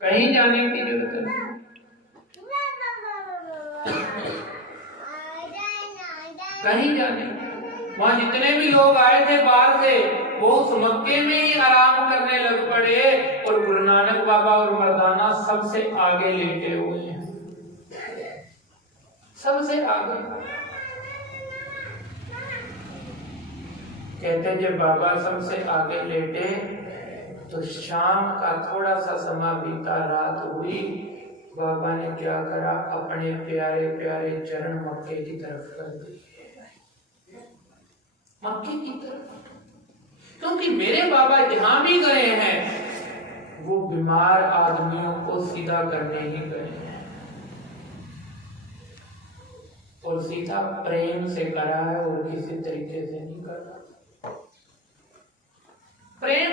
कहीं जाने की जरूरत नहीं। कहीं जाने, वहां जितने भी लोग आए थे बाहर से वो उस मक्के में ही आराम करने लग पड़े और गुरु नानक बाबा और मर्दाना सबसे आगे लेटे हुए हैं, सबसे आगे। कहते जब बाबा सबसे आगे लेटे तो शाम का थोड़ा सा समय बीता, रात हुई, बाबा ने क्या करा, अपने प्यारे प्यारे चरण मक्के की तरफ कर दिए, मक्के की तरफ। क्योंकि मेरे बाबा जहां भी गए हैं वो बीमार आदमियों को सीधा करने ही गए हैं, और सीधा प्रेम से करा है और किसी तरीके से नहीं करा। प्रेम।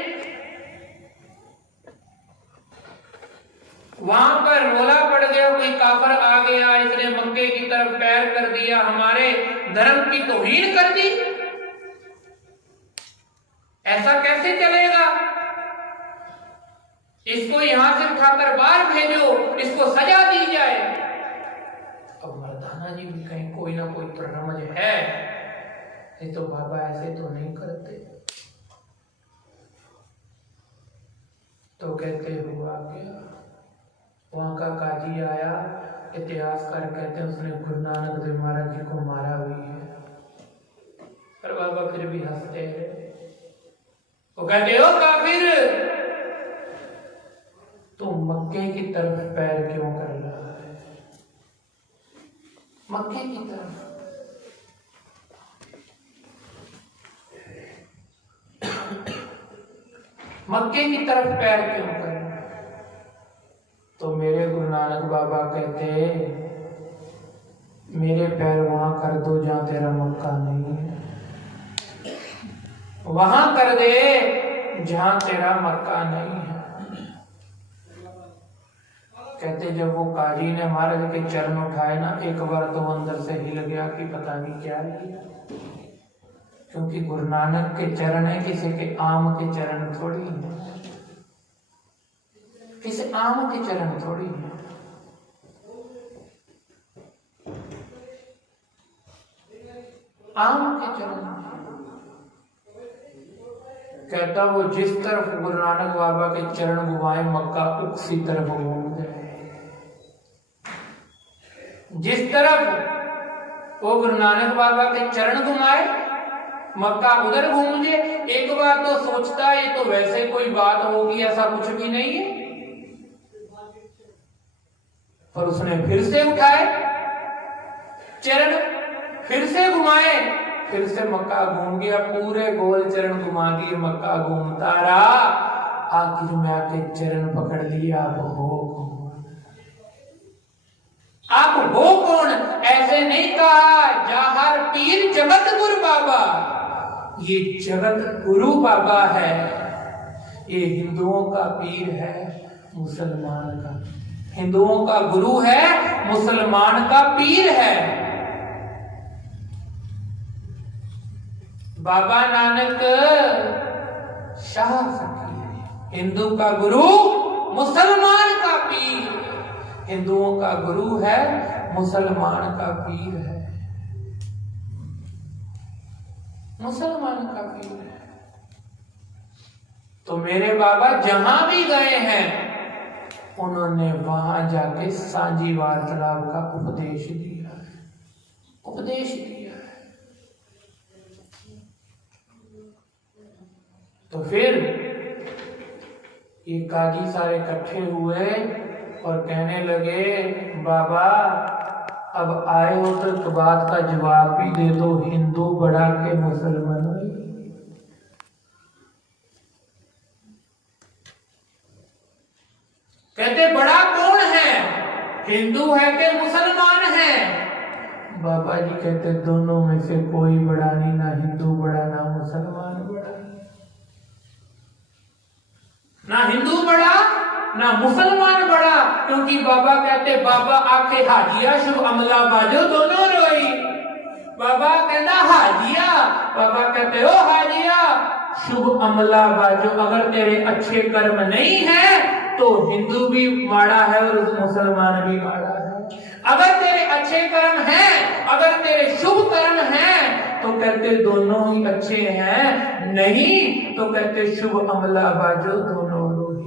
वहां पर रोला पड़ गया, कोई काफर आ गया, इसने मक्के की तरफ पैर कर दिया, हमारे धर्म की तौहीन कर दी, ऐसा कैसे चलेगा, इसको यहां से उठाकर बाहर भेजो, इसको सजा दी जाए। अब मर्दाना जी भी कहीं कोई ना कोई तो रमज है, ये तो बाबा ऐसे तो नहीं करते। तो कहते हुआ गया, वहां का काजी आया, इतिहासकार कहते हैं उसने गुरु नानक देव महाराज जी को मारा भी है, पर बाबा फिर भी हंसते हैं। वो कहते हो काफिर, तू मक्के की तरफ पैर क्यों कर रहा है, मक्के की तरफ। मक्के की तरफ पैर क्यों कर रहा है? तो मेरे गुरु नानक बाबा कहते, मेरे पैर वहां कर दो जहां तेरा मक्का नहीं है, वहां कर दे जहां तेरा मक्का नहीं है। कहते जब वो काजी ने महाराज के चरण उठाए ना, एक बार तो अंदर से हिल गया कि पता नहीं क्या किया, क्योंकि गुरु नानक के चरण है, किसी के आम के चरण थोड़ी है, किसी आम के चरण थोड़ी है। आम के चरण। कहता वो जिस तरफ गुरु नानक बाबा के चरण घुमाए, मक्का उसी तरफ घूम गए। जिस तरफ वो गुरु नानक बाबा के चरण घुमाए, मक्का उधर घूम गए। एक बार तो सोचता है ये तो वैसे कोई बात होगी, ऐसा कुछ भी नहीं है, पर उसने फिर से उठाए चरण, फिर से घुमाए, फिर से मक्का घूम गया, पूरे गोल चरण घुमा दिए, मक्का घूमता रहा, आखिर में आके चरण पकड़ लिया। आप हो कौन, आप हो कौन? ऐसे नहीं कहा, जाहर पीर जगत गुरु बाबा, ये जगत गुरु बाबा है, ये हिंदुओं का पीर है, मुसलमान का, हिंदुओं का गुरु है, मुसलमान का पीर है। बाबा नानक शाह फकीर, हिंदू का गुरु, मुसलमान का पीर, हिंदुओं का गुरु है, मुसलमान का पीर है, मुसलमान का पीर है। तो मेरे बाबा जहां भी गए हैं, उन्होंने वहां जाके सांझी वार्तालाप का उपदेश दिया, उपदेश दिया। तो फिर ये काजी सारे इकट्ठे हुए और कहने लगे, बाबा अब आए हो तो एक बात का जवाब भी दे दो, हिंदू बड़ा के मुसलमान? कहते बड़ा कौन है, हिंदू है कि मुसलमान है? बाबा जी कहते दोनों में से कोई बड़ा नहीं, ना हिंदू बड़ा ना मुसलमान बड़ा, ना हिंदू बड़ा ना मुसलमान बड़ा। क्योंकि बाबा कहते, बाबा आके हाजिया शुभ अमला बाजो दोनों रोई। बाबा कहता हाजिया, बाबा कहते ओ हाजिया शुभ अमला बाजो, अगर तेरे अच्छे कर्म नहीं है तो हिंदू भी माड़ा है और मुसलमान भी माड़ा है। अगर तेरे अच्छे कर्म हैं, अगर तेरे शुभ कर्म हैं, तो कहते दोनों ही अच्छे हैं, नहीं तो कहते शुभ अमला बाजो दोनों रोही।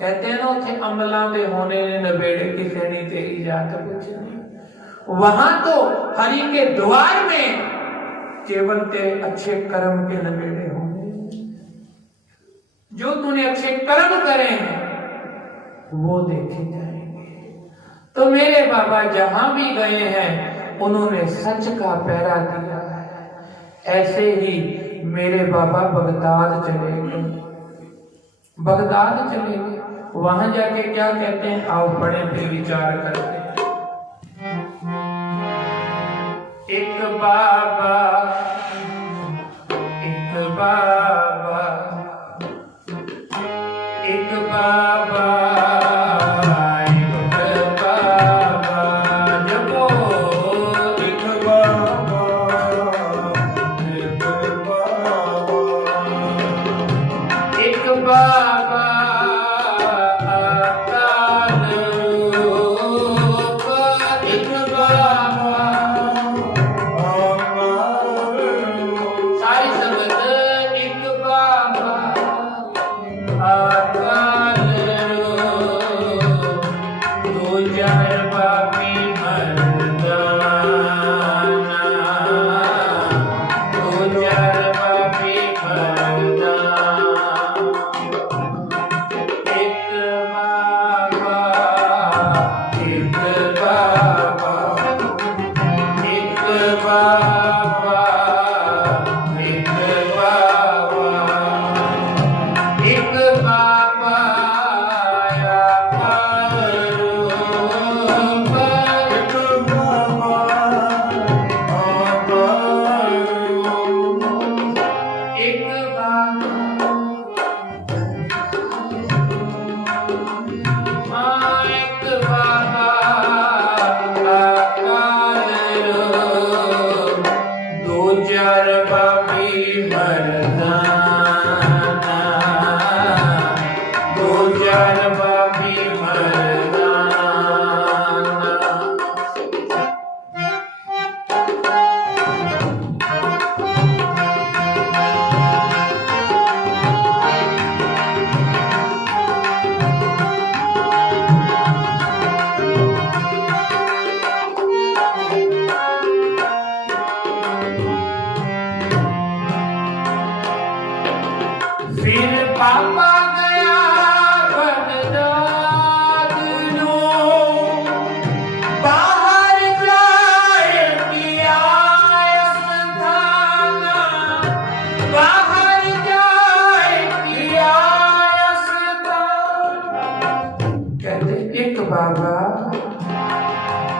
कहते ना उसे अमला दे होने ने नबेड़े किसे नहीं तेरी जात कुछ नहीं। वहां तो हरि के द्वार में केवल तेरे अच्छे कर्म के नबेड़े होंगे। जो तूने अच्छे कर्म करे हैं वो देखे जाएंगे। तो मेरे बाबा जहां भी गए हैं उन्होंने सच का पहरा दिया है। ऐसे ही मेरे बाबा बगदाद चले गए। बगदाद चले गए, वहां जाके क्या कहते हैं आओ पढ़े फिर विचार करते हैं। एक बाबा एक बाबा एक बाबा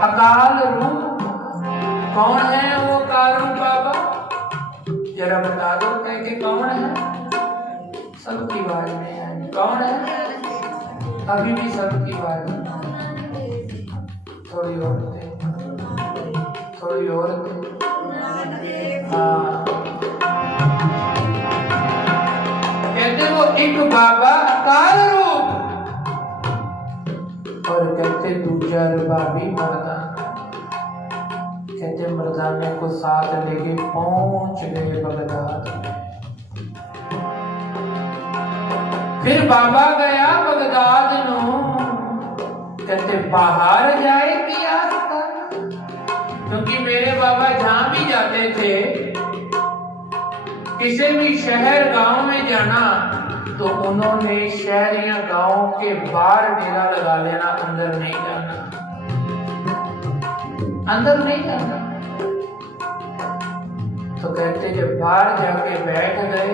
अकाल रूप कौन है वो कारू बाबा? जरा बता दो कह के कौन है? सबकी बात में है। कौन है? अभी भी सबकी बात में। थोड़ी और थे, थोड़ी और थे। हाँ कहते वो एक बाबा अकाल रूप और कहते दूजा रूबाबी मर्दाना। कहते मर्दाने को साथ लेके पहुंच गए बगदाद। फिर बाबा गया बगदाद नो, कहते बाहर जाए कि आसपास, क्योंकि मेरे बाबा जहां भी जाते थे किसी भी शहर गांव में जाना तो उन्होंने शहर या गांव के बाहर डेरा लगा लेना, अंदर नहीं जाना, अंदर नहीं जाना। तो कहते जब बाहर जाके बैठ गए,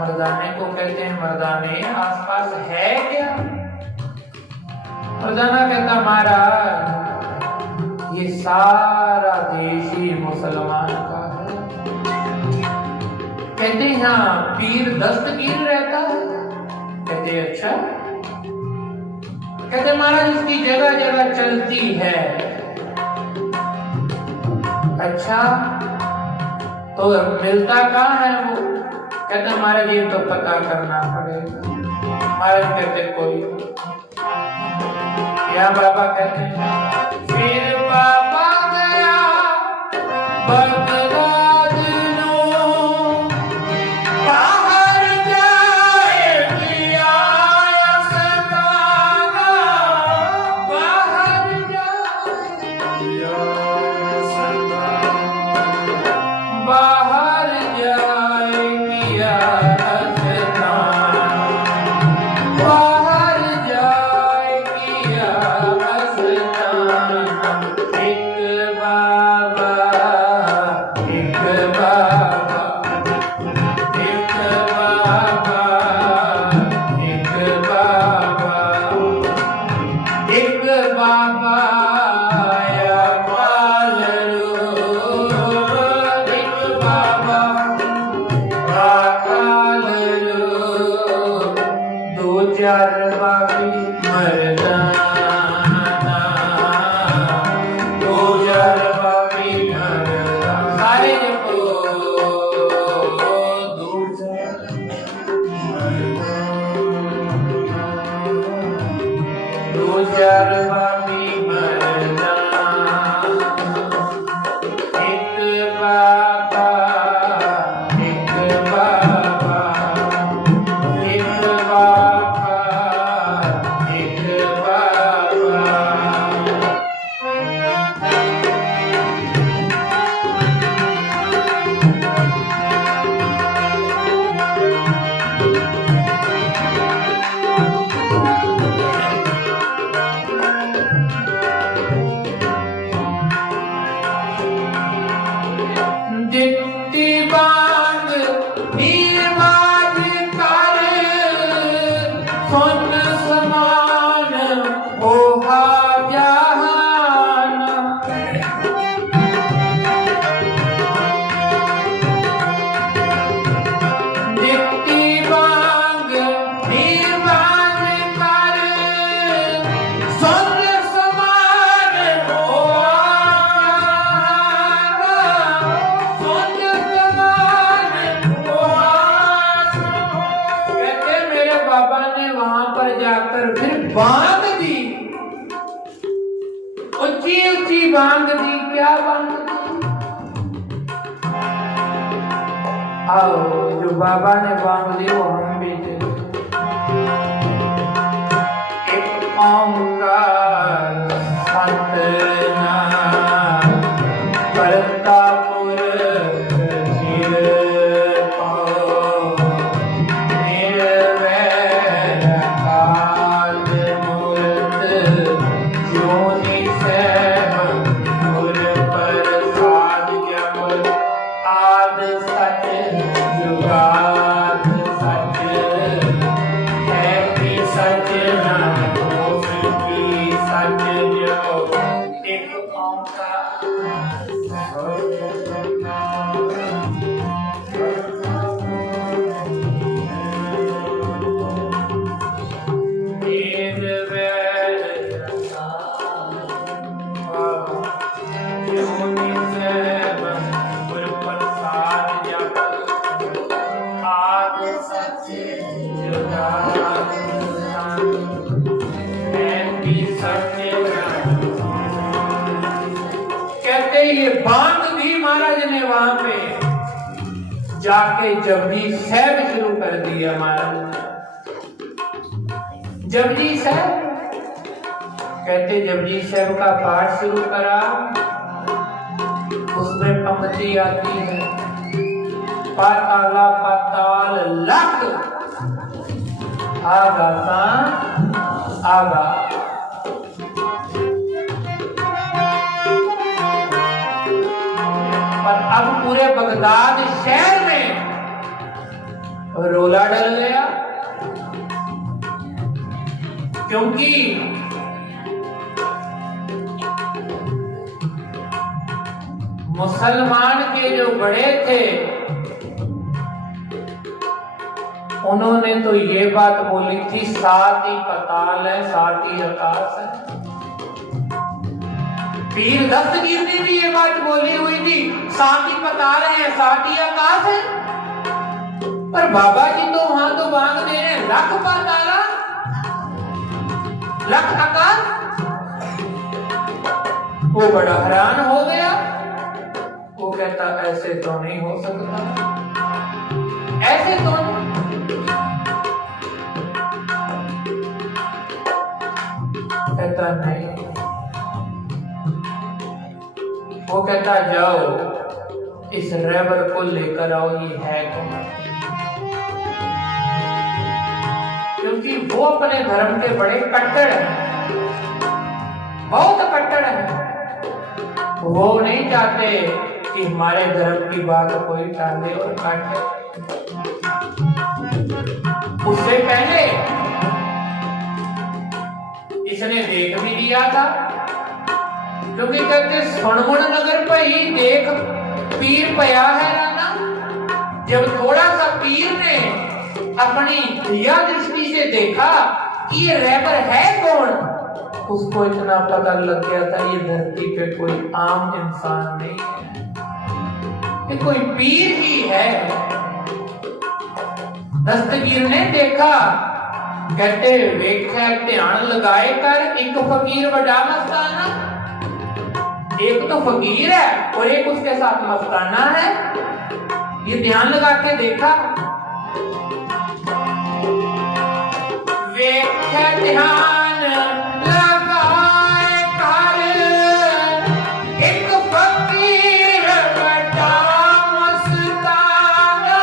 मर्दाने को कहते हैं मर्दाने आसपास है क्या? मर्दाना कहता महाराज ये सारा देश ही मुसलमान का है। कहते यहाँ पीर दस्तगीर रहता है। कहते अच्छा। कहते महाराज उसकी जगह जगह चलती है। अच्छा तो मिलता कहाँ है वो? कहते महाराज ये तो पता करना पड़ेगा। महाराज कहते कोई, या बाबा कहते हैं फिर बाबा गया बगदाद नो, बाहर जाए किया सताना, बाहर जाए बाहर जाए किया सताना, बाहर जाए किया सताना। एक बाबा एक बाबा एक बाबा एक बाबा एक बाबा या पालरू, एक बाबा पालरू, दो चार बाबी मर्दाना, दो चार बाबी मर्दाना। सारे जपो दो चार दो चार बाबी मर्दाना, एक बाबा एक बाबा एक बाबा एक बाबा। दिट्टी बांग नीरवाज कर, सुन समान ओहा जहाना। दिट्टी बांग नीरवाज कर, सुन समान ओहा कहते मेरे बाबा ने वहां पर जाकर फिर बांग दी, ऊंची ऊंची बांग दी। क्या बांग दी? आओ जो बाबा ने बांग दी वो हम भी दे। एक ओंकार सतनाम करतापुर कहते ये बांग भी महाराज ने वहां पे जाके जपजी साहब शुरू कर दिया। महाराज जपजी साहब कहते जपजी साहब का पाठ शुरू करा, उसमें पंक्ति आती है पाताला पाताल लख आगा सा आगा। पर अब पूरे बगदाद शहर में रोला डल गया, क्योंकि मुसलमान के जो बड़े थे उन्होंने तो ये बात बोली थी 7 ही पताल है 7 ही आकाश है। पीर दस्तगीर ने भी ये बात बोली हुई थी 7 ही पताल है 7 ही आकाश है। पर बाबा जी तो वहां तो मांग दे रहे लख पाताला, लख आकाश। वो बड़ा हैरान हो गया। वो कहता ऐसे तो नहीं हो सकता, ऐसे तो नहीं। कहता नहीं। वो कहता जाओ इस रहबर को लेकर आओ, ये है कौन? क्योंकि वो अपने धर्म के बड़े कट्टर हैं, बहुत कट्टर हैं। वो नहीं चाहते कि हमारे धर्म की बात कोई टाले और काटे। उससे पहले इसने देख भी लिया था, क्योंकि कहते सुनमुन नगर पर ही देख पीर पया है राना। जब थोड़ा सा पीर ने अपनी दिया दृष्टि से देखा कि ये रहबर है कौन, उसको इतना पता लग गया था ये धरती पे कोई आम इंसान नहीं है, ये कोई पीर ही है। दस्तगीर ने देखा, कहते वेख्या ध्यान लगाए कर, एक फकीर बड़ा मस्ताना। एक तो फकीर है और एक उसके साथ मस्ताना है। ये ध्यान लगा के देखा, वेख्या ध्यान लगाए कर, एक फकीर बड़ा मस्ताना,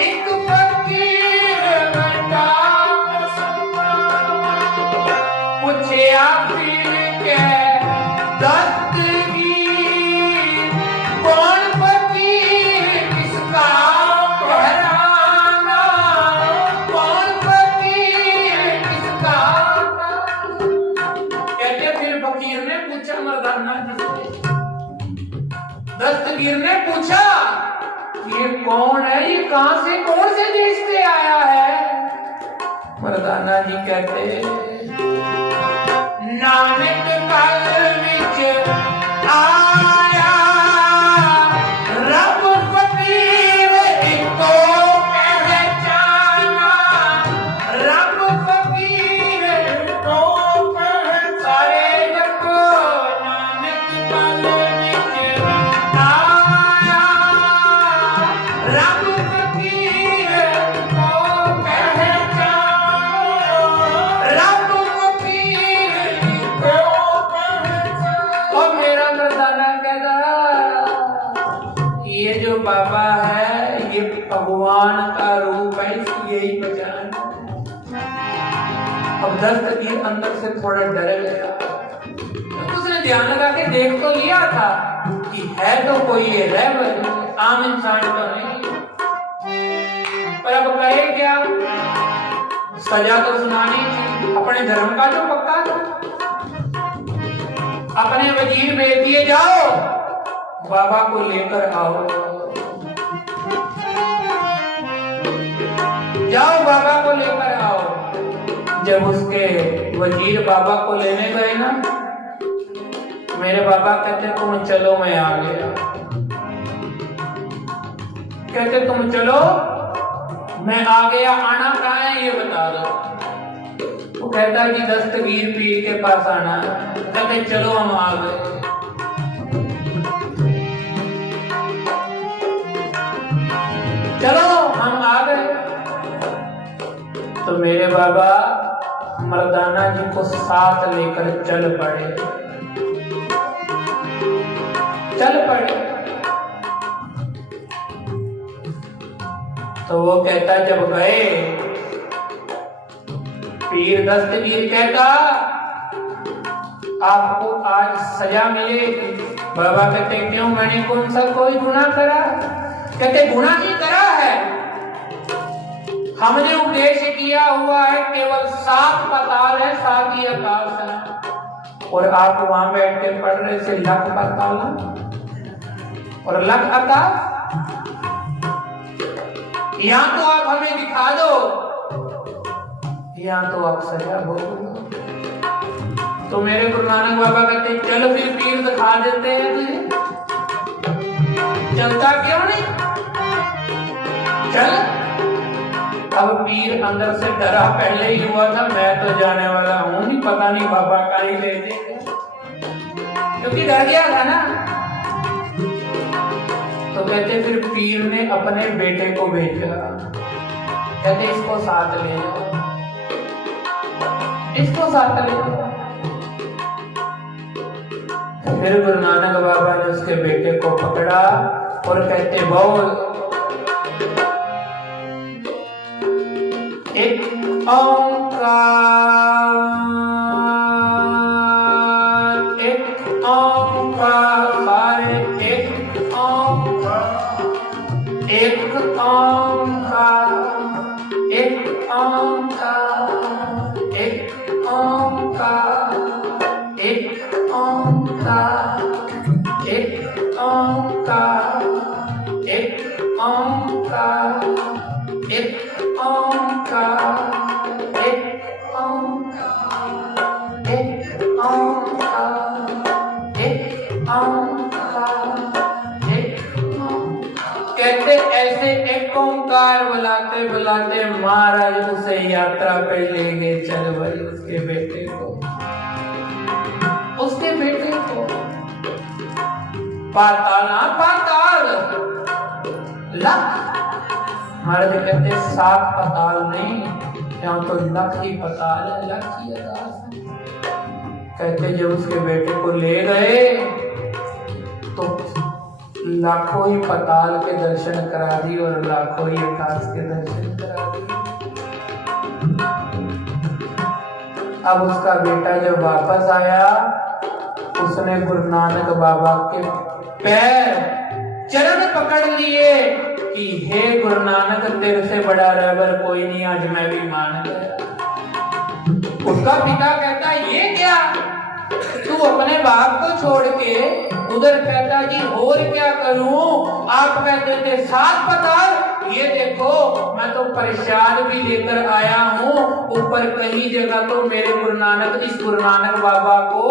एक फकीर बड़ा मस्ताना। पूछया फिर के दस्तगीर कौन फकीर किसका घराना, कौन फकीर किसका। कहते फिर फकीर ने पूछा मर्दाना जी से, दस्तगीर ने पूछा ये कौन है, ये कहां से कौन से देश से आया है। मर्दाना जी कहते नानक काल विच आया रब फकीर इको पहचाना, रब फकीर इको पहचाने। जपो नानक काल विच आया रब फकीर इको पहचाना, रब ये जो बाबा है ये भगवान का रूप है, इसकी यही पहचान। अब दस्तगीर अंदर से थोड़ा डर गया, तो उसने ध्यान लगा के देख तो लिया था कि है तो कोई ये रहबर, आम इंसान तो नहीं। पर अब कहे क्या, सजा तो सुनानी थी, अपने धर्म का जो पक्का था। अपने वजीर भेज दिए, जाओ बाबा को लेकर आओ, जाओ बाबा को लेकर आओ। जब उसके वजीर बाबा को लेने गए ना, मेरे बाबा कहते तुम चलो मैं आ गया। कहते तुम चलो मैं आ गया, आना कहाँ है ये बता दो। वो कहता कि दस्तगीर पीर के पास आना है। कहते चलो हम आ गए। चलो हम आ गए। तो मेरे बाबा मर्दाना जी को साथ लेकर चल पड़े, चल पड़े। तो वो कहता जब गए, पीर दस्तगीर कहता आपको आज सजा मिलेगी। बाबा कहते क्यों, मैंने कौन सा कोई गुनाह करा। कहते गुनाह ही करा है, हमने उपदेश किया हुआ है केवल 7 पाताल है, 7 ही आकाश है, और आप वहां बैठ के पढ़ रहे थे लख पाताल और लख आकाश। यहां तो आप हमें दिखा दो, यहां तो आप सजा भोगो। तो मेरे गुरु नानक बाबा कहते चलो फिर पीर दिखा देते हैं तुझे। चलता क्यों नहीं, चल। अब पीर अंदर से डरा, पहले ही हुआ था मैं तो जाने वाला हूं नहीं, पता नहीं बाबा का ही ले दे, क्योंकि डर गया था ना। तो कहते फिर पीर ने अपने बेटे को भेजा, कहते इसको साथ ले जाओ, इसको साथ ले जाओ। फिर गुरु नानक बाबा ने उसके बेटे को पकड़ा और कहते बोल एक ओंकार, एक ओंकार, सारे एक ओंकार, एक ओंकार, एक ओंकार, एक ओंकार, एक ओंकार, एक ओंकार, एक ओंकार, एक ओंकार, एक ओंकार, एक ओंकार, एक ओंकार, एक ओंकार। कहते ऐसे एक ओंकार बुलाते बुलाते महाराज उसे यात्रा पे ले गए। चल भाई उसके बेटे को, उसके बेटे को पाताल ना पाताल लख, महाराज कहते 7 पाताल नहीं, यहाँ तो लख ही पाताल है, लख ही आकाश है। कहते जब उसके बेटे को ले गए तो लाखों ही पाताल के दर्शन करा दी और लाखों ही आकाश के दर्शन करा दी। अब उसका बेटा जब वापस आया, उसने गुरु नानक बाबा के पैर चरण पकड़ लिए कि हे गुरु नानक तेरे से बड़ा रहबर कोई नहीं, आज मैं भी मान गया। उसका पिता कहता ये क्या, तू अपने बाप को छोड़ के उधर कहता जी और क्या करूं, आप कहते थे 7 पाताल, ये देखो मैं तो प्रसाद भी लेकर आया हूं, ऊपर कहीं जगह तो मेरे गुरु नानक, इस गुरु नानक बाबा को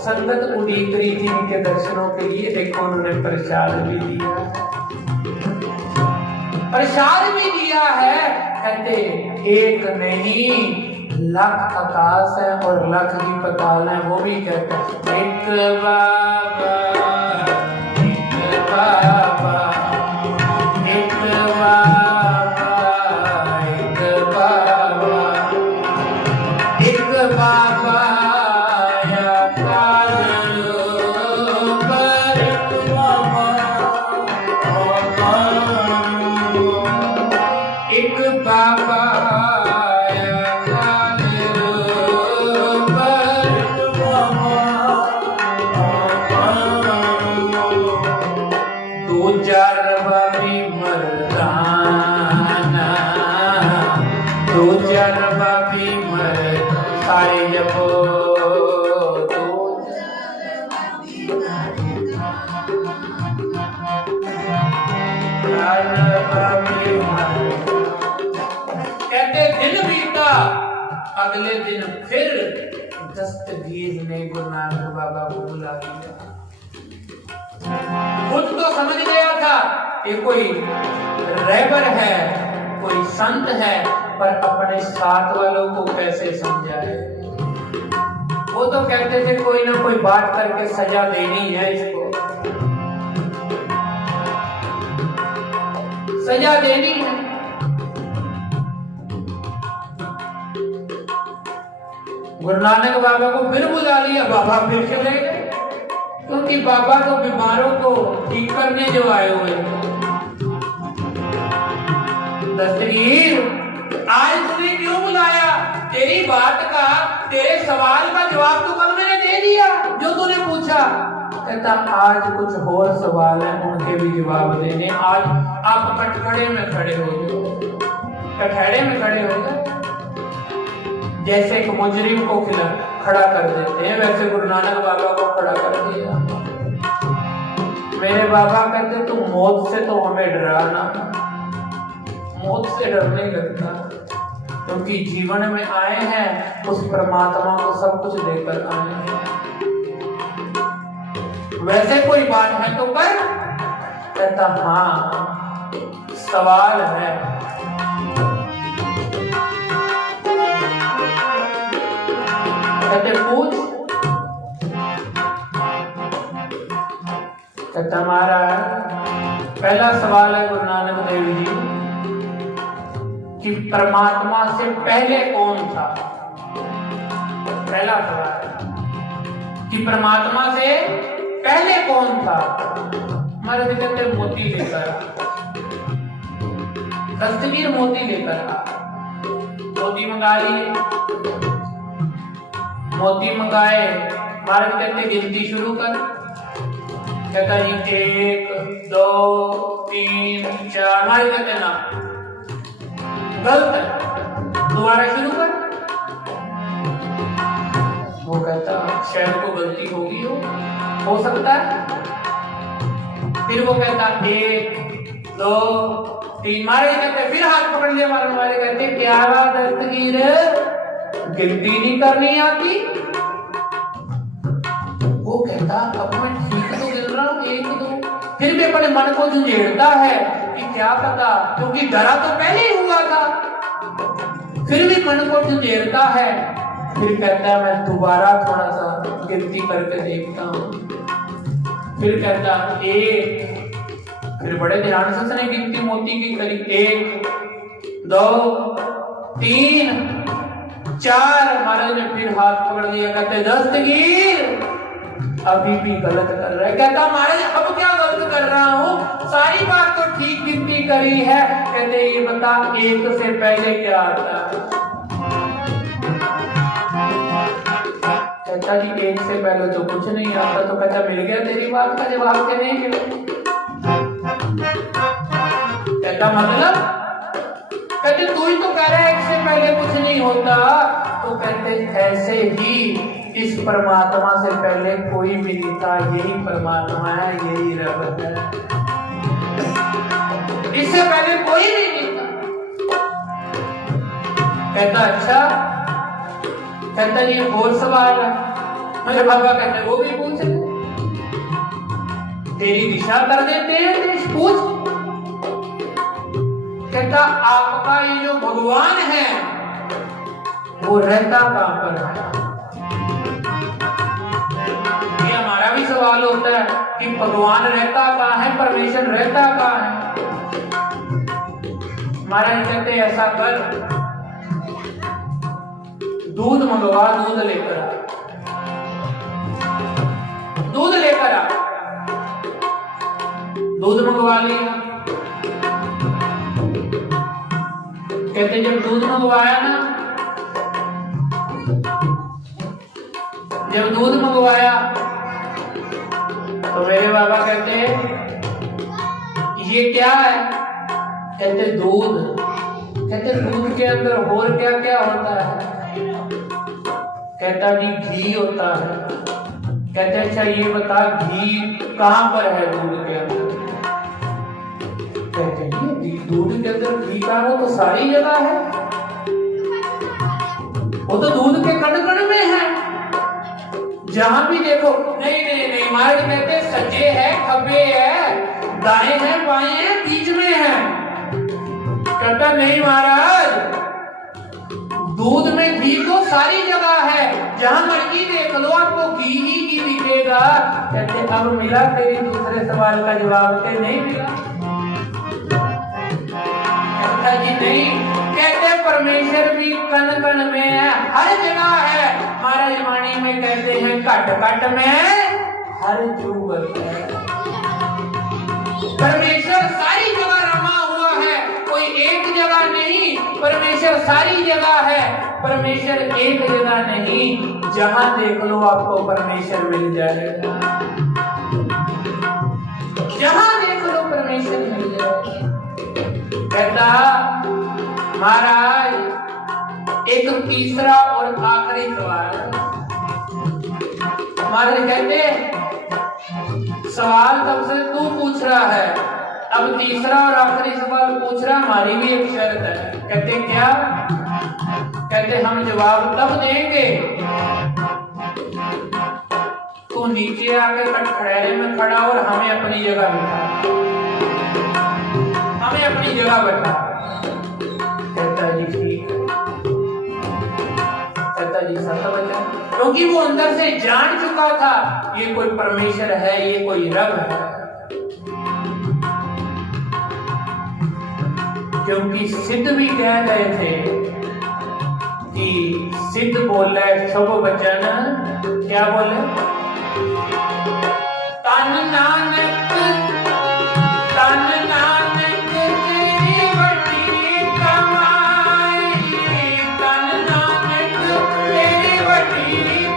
संगत उड़ीक रही थी इनके दर्शनों के लिए, देखो उन्होंने प्रसाद भी दिया, प्रसाद भी दिया है। कहते एक नहीं लख आकाश है और लख ही पाताल है, वो भी कहते हैं एक बाबा, एक बाबा, एक बाबा, एक बाबा, एक बाबा या कालो पर बाबा, एक बाबा अगले दिन फिर दस्तगीर ने गुरु नानक बाबा को बुला लिया। खुद तो समझ गया था ये कोई रहबर है, कोई संत है, पर अपने साथ वालों को कैसे समझाए। वो तो कहते थे कोई ना कोई बात करके सजा देनी है, इसको सजा देनी है। गुरु नानक बाबा को फिर बुला लिया, बाबा फिर चले गए, क्योंकि बाबा तो बीमारों को ठीक करने जो आए हुए थे। दस्तगीर आज तूने क्यों बुलाया, तेरी बात का, तेरे सवाल का जवाब तो कल मैंने दे दिया जो तूने पूछा। कहता आज कुछ और सवाल है, उनके भी जवाब देने। आज आप कटघरे में खड़े हो गए, कटहरे में खड़े हो गए, जैसे एक मुजरिम को खड़ा कर देते हैं, वैसे गुरु नानक बाबा को खड़ा कर दिया। मेरे बाबा कहते तू मौत से तो हमें डराना, मौत से डर नहीं लगता, क्योंकि जीवन में आए हैं उस परमात्मा को सब कुछ देकर आए हैं। वैसे कोई बात है तो कर। कहता हाँ सवाल है। कहते पूछ। कहता हमारा पहला सवाल है गुरु नानक देव जी कि परमात्मा से पहले कौन था। पहला सवाल कि परमात्मा से पहले कौन था। हमारे भी कहते मोती लेकर दस्तगीर मोती लेकर मोती मंगा लिए। मोती मंगाए, महाराज कहते गिनती शुरू कर। कहता जी 1 2 3 4। महाराज कहते ना गलत है, दोबारा शुरू कर। वो कहता शायद को गलती होगी, हो सकता है। फिर वो कहता 1 2 3। महाराज कहते फिर हाथ पकड़ लिया। महाराज कहते क्या बात दस्तगीर, गिनती नहीं करनी आती। वो कहता अब मैं ठीक तो गिन रहा हूं 1 2। फिर भी अपने मन को झंझेड़ता है कि क्या पता, क्योंकि डरा तो पहले ही हुआ था। फिर भी मन को झंझेड़ता है। फिर कहता है मैं दोबारा थोड़ा सा गिनती करके देखता हूं। फिर कहता 1। फिर बड़े ध्यान से उसने गिनती मोती की करी। 1 2 3 4। महाराज ने फिर हाथ पकड़ लिया। कहते दस्तगीर अभी भी गलत कर रहा है। कहता महाराज अब क्या गलत कर रहा हूं, सारी बात तो ठीक गिनती करी है। कहते ये बता 1 से पहले क्या आता है। कहता जी 1 से पहले तो कुछ नहीं आता। तो कहता मिल गया तेरी बात का जवाब के नहीं मिला। कहता मतलब, कहते तू ही तो कह रहा है 1 से पहले कुछ नहीं होता। तो कहते ऐसे ही इस परमात्मा से पहले कोई भी नहीं था, यही परमात्मा है, यही रब है। इससे पहले कोई भी नहीं था। कहता अच्छा। कहता ये और सवाल है। मेरे बाबा कहते वो भी पूछ, तेरी दिशा कर देते हैं, पूछ। कहता आपका ये जो भगवान है वो रहता कहां पर है। ये हमारा भी सवाल होता है कि भगवान रहता कहां है, परमेश्वर रहता कहां है। महाराज कहते ऐसा कर, दूध मंगवा, दूध लेकर आ। दूध लेकर आ। दूध मंगवा लिया। कहते जब दूध मंगवाया ना, जब दूध मंगवाया तो मेरे बाबा कहते ये क्या है। कहते दूध। कहते दूध के अंदर और क्या क्या होता है। कहता जी घी होता है। कहते अच्छा ये बता घी कहां पर है दूध के अंदर। कहते दूध के अंदर घी का हो तो सारी जगह है, वो तो दूध के कण कण में है, जहां भी देखो। नहीं नहीं नहीं, महाराज कहते सज्जे है, खब्बे है, दाएं है, बाएं है, बीच में है। कहता नहीं महाराज, दूध में घी तो सारी जगह है, जहां मर्जी देख लो आपको घी ही घी दिखेगा। कहते अब मिला तेरी दूसरे सवाल का जवाब। के नहीं मिला। कहता जी नहीं। कहते परमेश्वर भी कण कण में है, हर जगह है। महाराज वाणी में कहते हैं घट घट में हर जुगल है। परमेश्वर सारी जगह रमा हुआ है, कोई एक जगह नहीं। परमेश्वर सारी जगह है, परमेश्वर एक जगह नहीं। जहां देख लो आपको परमेश्वर मिल जाएगा। जहां देख लो परमेश्वर मिल जाएगा। कहता महाराज एक तीसरा और आखिरी सवाल। महाराज कहते सवाल तब से तू पूछ रहा है, अब तीसरा और आखिरी सवाल पूछ रहा। हमारी भी एक शर्त है। कहते क्या। कहते हम जवाब तब देंगे तू नीचे आके कटखड़ेरे में खड़ा और हमें अपनी जगह बिठा, हमें अपनी अपनी जगह बैठा। कहता जी ठीक है, कहता जी सत वचन, क्योंकि वो अंदर से जान चुका था ये कोई परमेश्वर है, ये कोई रब है। क्योंकि सिद्ध भी कह रहे थे कि सिद्ध बोले शुभ वचन, क्या बोले? तन नानक, तन नानक तेरी बड़ी कमाई, तन नानक तेरी बड़ी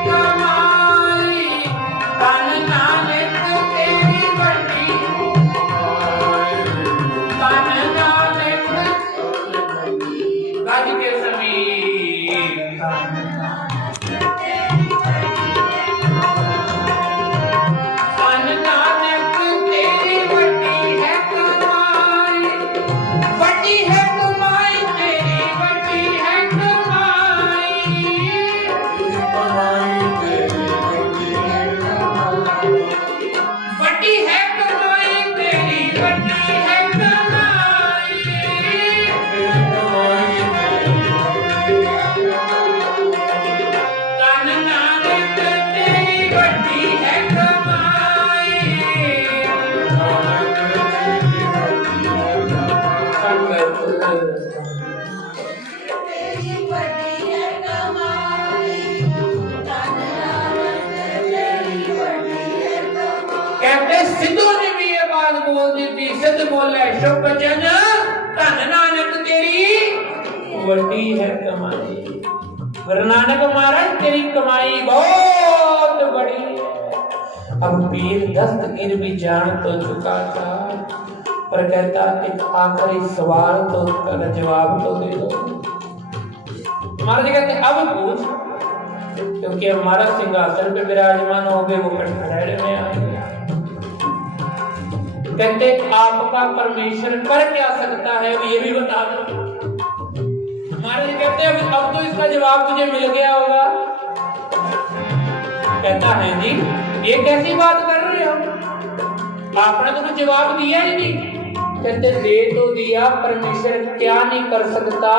कमाई, तन नानक तेरी बड़ी, तन नानक गाज के समीप, तन नानक तेरी बड़ी है कमाई, बड़ी है कमाई तेरी, बड़ी है कमाई, बड़ी है कमाई तेरी, बड़ी है कमाई, तन नानक तेरी बड़ी है कमाई। कहते सिद्धों ने भी ये बात बोल दी थी। सिद्ध बोले शुभ वचन, धन नानक तेरी बड़ी है कमाई। गुरु नानक महाराज तेरी कमाई बहुत बड़ी है। अब पीर दस्तगीर भी जान तो चुका था, पर कहता एक आखिरी सवाल तो उसका जवाब तो दे दो। महाराज कहते अब पूछ, क्योंकि हमारा सिंहासन पे विराजमान हो गए, वो कटघरे में आ गया। कहते आपका परमेश्वर कर क्या सकता है ये भी बता दो। महाराज कहते अब तो इसका जवाब तुझे मिल गया होगा। कहता है जी ये कैसी बात कर रहे हो, आपने तो कुछ जवाब दिया ही नहीं। कहते दे तो दिया, परमेश्वर क्या नहीं कर सकता।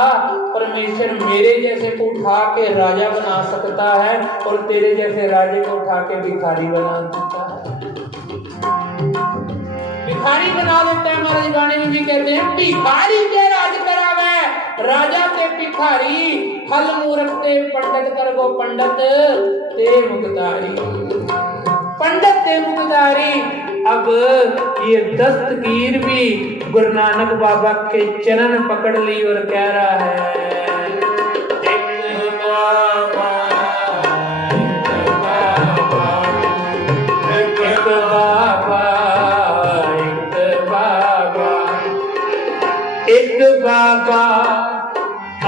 परमेश्वर मेरे जैसे को उठा के राजा बना सकता है और तेरे जैसे राजे को उठा के भिखारी बना देता है। भिखारी बना देता है। हमारे गाने में भी कहते हैं भिखारी के राज करावे, राजा के भिखारी, फल मूर्ख ते पंडित कर गो पंडित ते मुक्तारी, पंडित ते मुक्तारी। अब ये दस्तगीर भी गुरु नानक बाबा के चरण पकड़ ली और कह रहा है एक बाबा, एक बाबा, एक बाबा, एक बाबा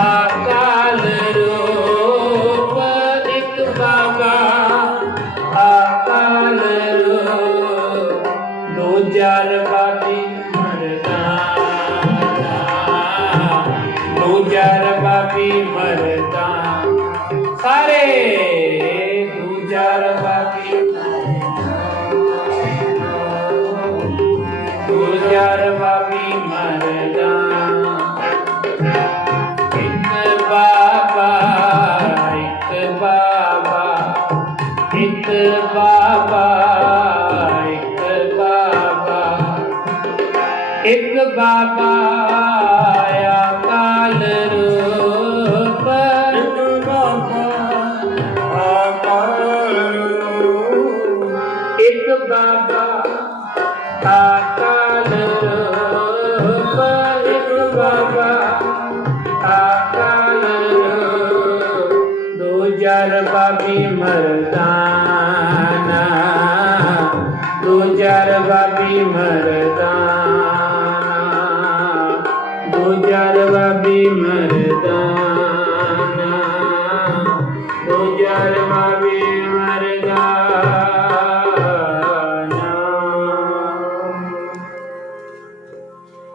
अकाल रूप, एक बाबा अकाल रूप, दो जार बाबी मरदाना, दो जार बाबी मरदाना, सारे दो जार बाबी, दो जार बाबी मरदाना। एक बाबा, एक बाबा, एक बाबा, एक बाबा, एक बाबा अकाल रूप, एक बाबा अकाल रूप, एक बाबा अकाल रूप, एक बाबा अकाल रूप, दो जार बाबी मरदाना, दो जार बाबी मरदाना, दो जार बाबी मरदाना, दो जार बाबी मरदाना।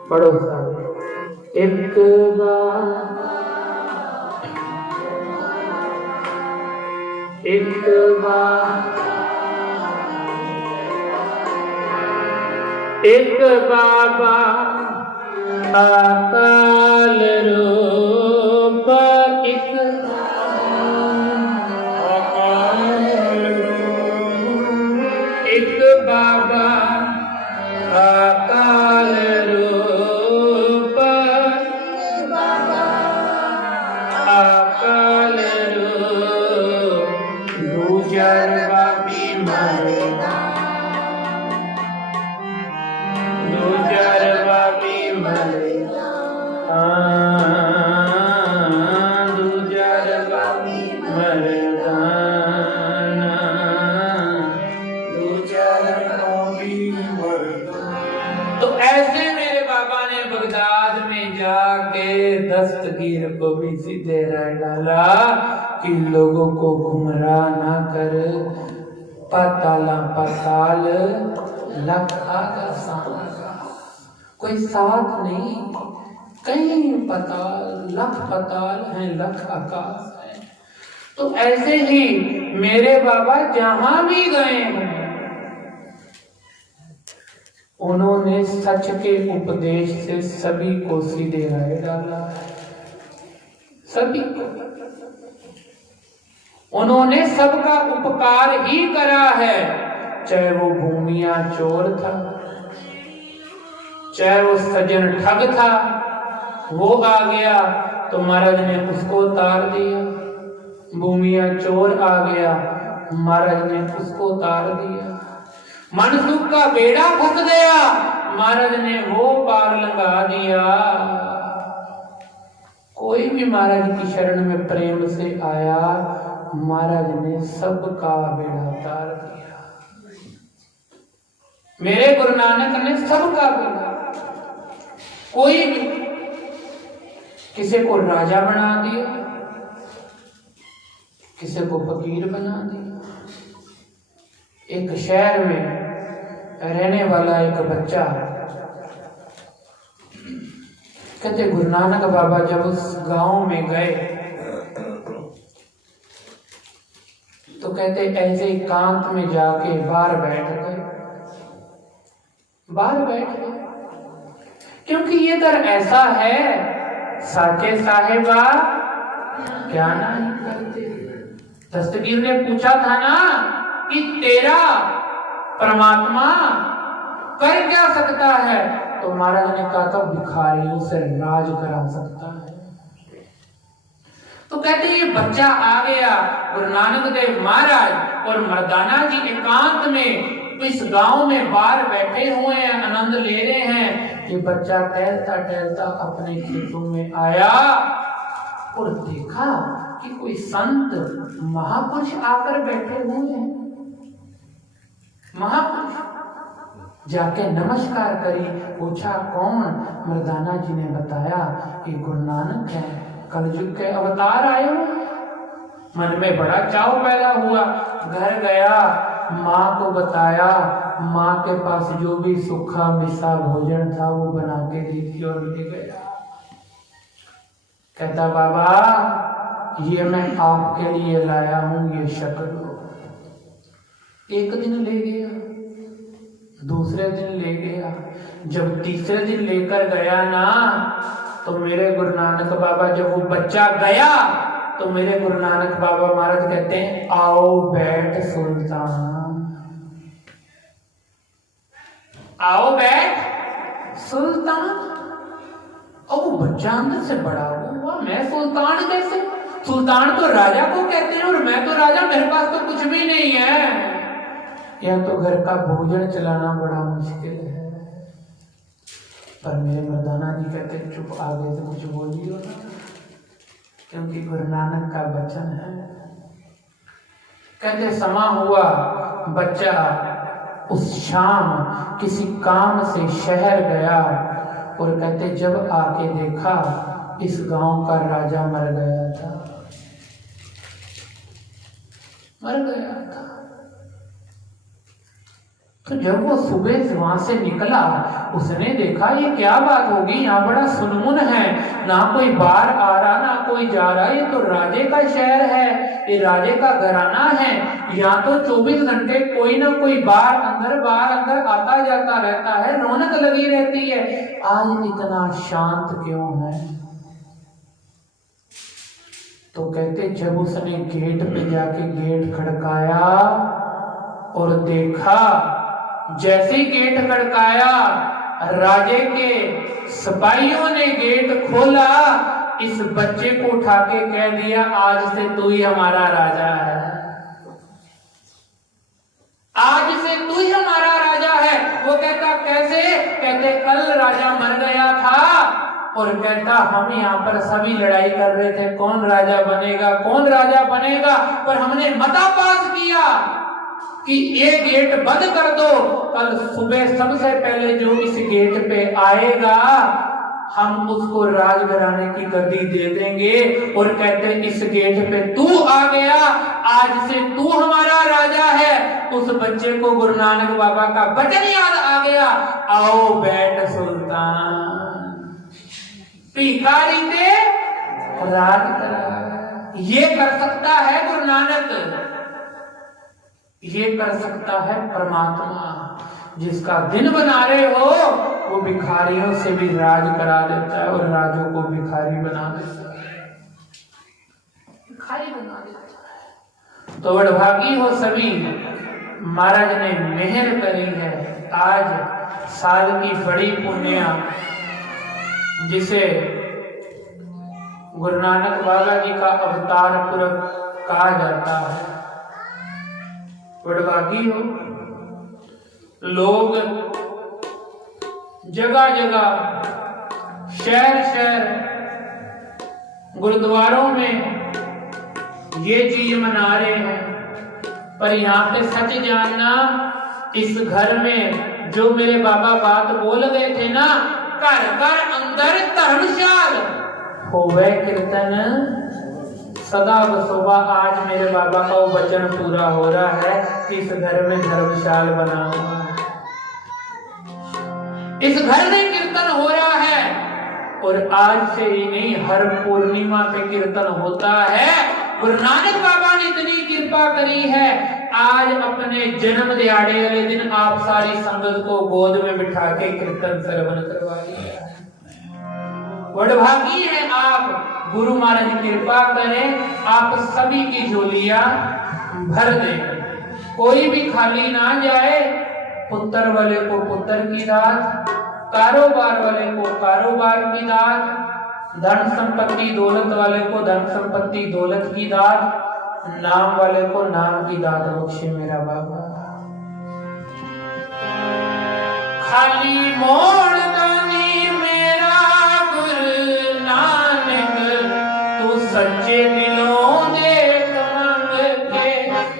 पढ़ो एक बार, एक बार, एक बाबा अकाल रूप एक बाबा अकाल रूप अकाल रूप दूजर बाबी मरदा दूजर बाबी मरदा दूजर बाबी मरदा तो ऐसे मेरे बाबा ने बगदाद में जाके दस्तगीर को भी सीधे रह डाला कि लोगों को गुमराह ना कर। पाताला पाताल लख आकाश कोई साथ नहीं, कई पाताल लख पाताल हैं, लख आकाश है। तो ऐसे ही मेरे बाबा जहां भी गए हैं उन्होंने सच के उपदेश से सभी को सीधे राह डाला है। सभी को उन्होंने सबका उपकार ही करा है। चाहे वो भूमिया चोर था, चाहे वो सज्जन ठग था, वो आ गया तो महाराज ने उसको उतार दिया। भूमिया चोर आ गया, महाराज ने उसको उतार दिया। मनसुख का बेड़ा फंस गया, महाराज ने वो पार लंघा दिया। कोई भी महाराज की शरण में प्रेम से आया, महाराज ने सबका बेड़ा उतार दिया। मेरे गुरु नानक ने सबका बेड़ा, कोई भी किसी को राजा बना दिया, किसी को फकीर बना दिया। एक शहर में रहने वाला एक बच्चा, कहते गुरु नानक बाबा जब उस गांव में गए तो कहते ऐसे एकांत में जाके बाहर बैठ गए, क्योंकि ये दर ऐसा है साचे साहेबा क्या नहीं करते। दस्तगीर ने पूछा था ना कि तेरा परमात्मा कर क्या सकता है, तो महाराज ने कहा था भिखारियों से राज करा सकता है। तो कहते ये बच्चा आ गया, गुरु नानक देव महाराज और मर्दाना जी एकांत में इस गांव में बाहर बैठे हुए हैं, आनंद ले रहे हैं। ये बच्चा टहलता टहलता अपने खेतों में आया और देखा कि कोई संत महापुरुष आकर बैठे हुए हैं। महापुरुष जाके नमस्कार करी, पूछा कौन? मर्दाना जी ने बताया कि गुरु नानक है, कलयुग के अवतार आए हो। मन में बड़ा चाव पैदा हुआ, घर गया, माँ को बताया। माँ के पास जो भी सूखा मिसा भोजन था वो बना के दी थी और ले गया। कहता बाबा ये मैं आपके लिए लाया हूं, ये शक्ल। एक दिन ले गया, दूसरे दिन ले गया, जब तीसरे दिन लेकर गया ना तो मेरे गुरु नानक बाबा जब वो बच्चा गया तो मेरे गुरु नानक बाबा महाराज कहते हैं आओ बैठ सुल्तान, आओ बैठ सुल्तान। और वो बच्चा अंदर से बड़ा हुआ, मैं सुल्तान कैसे? सुल्तान तो राजा को कहते हैं और मैं तो राजा, मेरे पास तो कुछ भी नहीं है। या तो घर का भोजन चलाना बड़ा मुश्किल है। पर मेरे मर्दाना जी कहते चुप, आगे से कुछ बोलियो ना, क्योंकि गुरु नानक का वचन है। कहते समा हुआ, बच्चा उस शाम किसी काम से शहर गया और कहते जब आके देखा इस गांव का राजा मर गया था, मर गया था। तो जब वो सुबह से वहां से निकला, उसने देखा ये क्या बात होगी, यहाँ बड़ा सुनमुन है, ना कोई बाहर आ रहा ना कोई जा रहा, ये तो राजे का शहर है, ये राजे का घराना है, यहाँ तो 24 घंटे कोई ना कोई बाहर अंदर आता जाता रहता है, रौनक लगी रहती है, आज इतना शांत क्यों है? तो कहते जब उसने गेट पे जाके गेट खड़काया और देखा, जैसे ही गेट खड़काया, राजे के सिपाहियों ने गेट खोला, इस बच्चे को उठा के कह दिया आज से तू ही हमारा राजा है, आज से तू ही हमारा राजा है। वो कहता कैसे? कहते कल राजा मर गया था और कहता हम यहाँ पर सभी लड़ाई कर रहे थे, कौन राजा बनेगा, कौन राजा बनेगा, पर हमने मता पास किया कि ये गेट बंद कर दो, कल सुबह सबसे पहले जो इस गेट पे आएगा हम उसको राजघराने की गद्दी दे देंगे। और कहते इस गेट पे तू आ गया, आज से तू हमारा राजा है। उस बच्चे को गुरु नानक बाबा का वचन याद आ गया, आओ बैठ सुल्तान, भिखारी थे राज करा। ये कर सकता है गुरु नानक, ये कर सकता है परमात्मा। जिसका दिन बना रहे हो वो भिखारियों से भी राज करा देता है और राजों को भिखारी बना देता है, भिखारी बना देता है। तो वडभागी हो सभी, महाराज ने मेहर करी है। आज साल की बड़ी पुण्य जिसे गुरु नानक बाबा जी का अवतार पुरब कहा जाता है, वडभागी हो। लोग जगह जगह शहर शहर गुरुद्वारों में ये चीज मना रहे हैं, पर यहाँ पे सच जानना, इस घर में जो मेरे बाबा बात बोल गए थे ना, घर घर अंदर धर्मशाल होवे कीर्तन सदा बसोबा। आज मेरे बाबा का वो वचन पूरा हो रहा है कि इस घर में धर्मशाल बना हुआ है, इस घर में कीर्तन हो रहा है। और आज से ही नहीं, हर पूर्णिमा पे कीर्तन होता है। गुरु नानक बाबा ने इतनी कृपा करी है, आज अपने जन्म दिहाड़े वाले दिन आप सारी संगत को गोद में बिठा के कीर्तन श्रवण करवा दिया। वडभागी है आप, गुरु महाराज कृपा करें, आप सभी की झोलियां भर दें, कोई भी खाली ना जाए। पुत्र वाले को पुत्र की दात, कारोबार वाले को कारोबार की दात, धन संपत्ति दौलत वाले को धन संपत्ति दौलत की दात, नाम वाले को नाम की दात बख्शे मेरा बाबा। खाली मोड़ दानी मेरा गुरु नानक, तू सच्चे दिलों देख मंग के।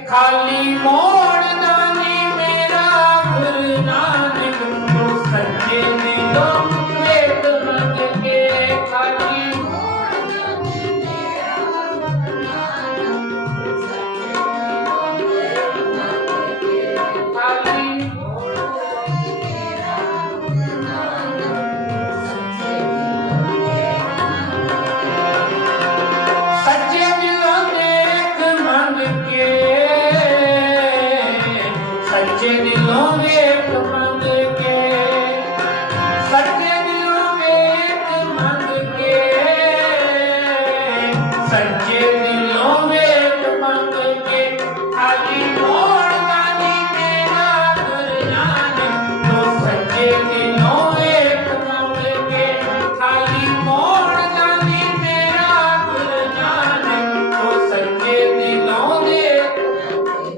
खाली मोड़ दानी मेरा गुरु नानक, तू सच्चे दिलों देख मंग के। खाली मोड़ दानी मेरा गुरु नानक, तू सच्चे दिलों देख मंग के। खाली मोड़ दानी मेरा गुरु नानक, सच्चे दिलों देख मंग के। सच्चे दिलों देख मंग के, सच्चे दिलों देख मंग के, सच्चे दिलों देख मंग के। खाली मोड़ दानी मेरा गुरु नानक, तो सच्चे दिलों देख मंग के। खाली मोड़ दानी मेरा गुरु नानक, तो सच्चे दिलों देख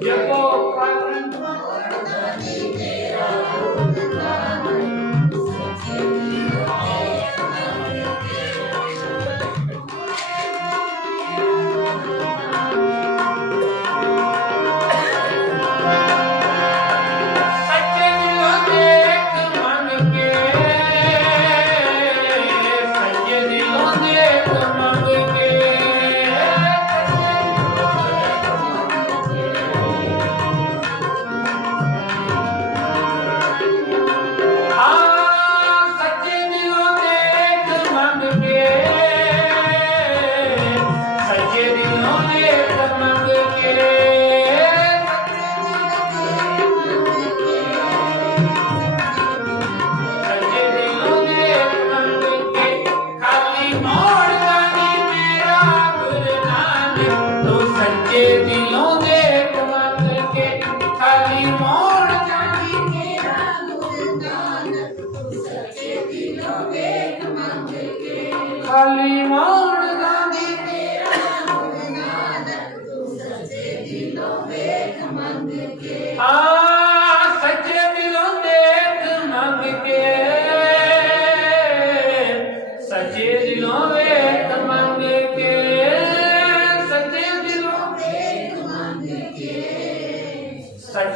जपो। खाली मोड़ दानी मेरा गुरु नानक, सच्चे दिलों देख मंग के।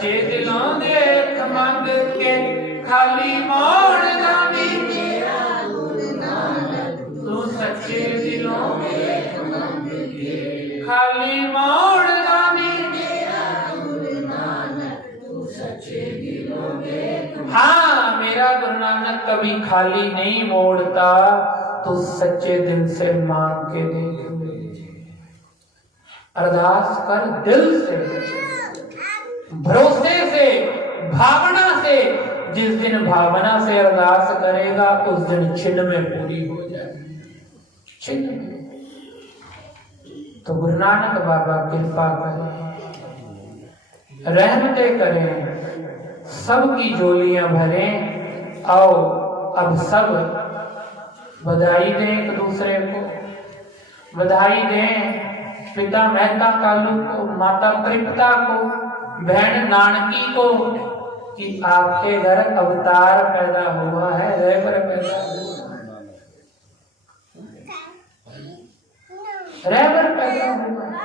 सच्चे दिलों देख मंग के खाली मोड़ ना मिले तू सच्चे दिलों देख मंग के खाली मोड़ ना मिले तू सच्चे दिलों देख। हाँ, मेरा गुरु नानक कभी खाली नहीं मोड़ता, तो सच्चे दिल से मांग के देख ले। अरदास कर दिल से, भरोसे से, भावना से। जिस दिन भावना से अरदास करेगा उस दिन छिन में पूरी हो जाएगी, छिन में। तो गुरु नानक बाबा कृपा करें, रहमतें करें, सबकी झोलियां भरें। आओ अब सब बधाई दें एक दूसरे को, बधाई दें पिता मेहता कालू को, माता तृप्ता को, बहन नानकी को कि आपके घर अवतार पैदा हुआ है, रहबर पैदा हुआ है, रहबर पैदा हुआ है।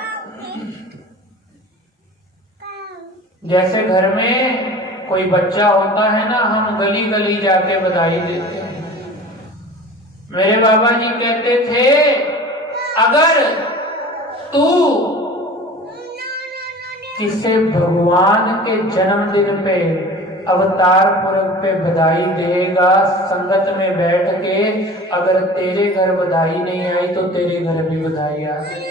जैसे घर में कोई बच्चा होता है ना, हम गली गली जाके बधाई देते हैं। मेरे बाबा जी कहते थे, अगर तू किसी भगवान के जन्मदिन पे, अवतार पुरब पे बधाई देगा संगत में बैठ के, अगर तेरे घर बधाई नहीं आई तो तेरे घर भी बधाई आ गई।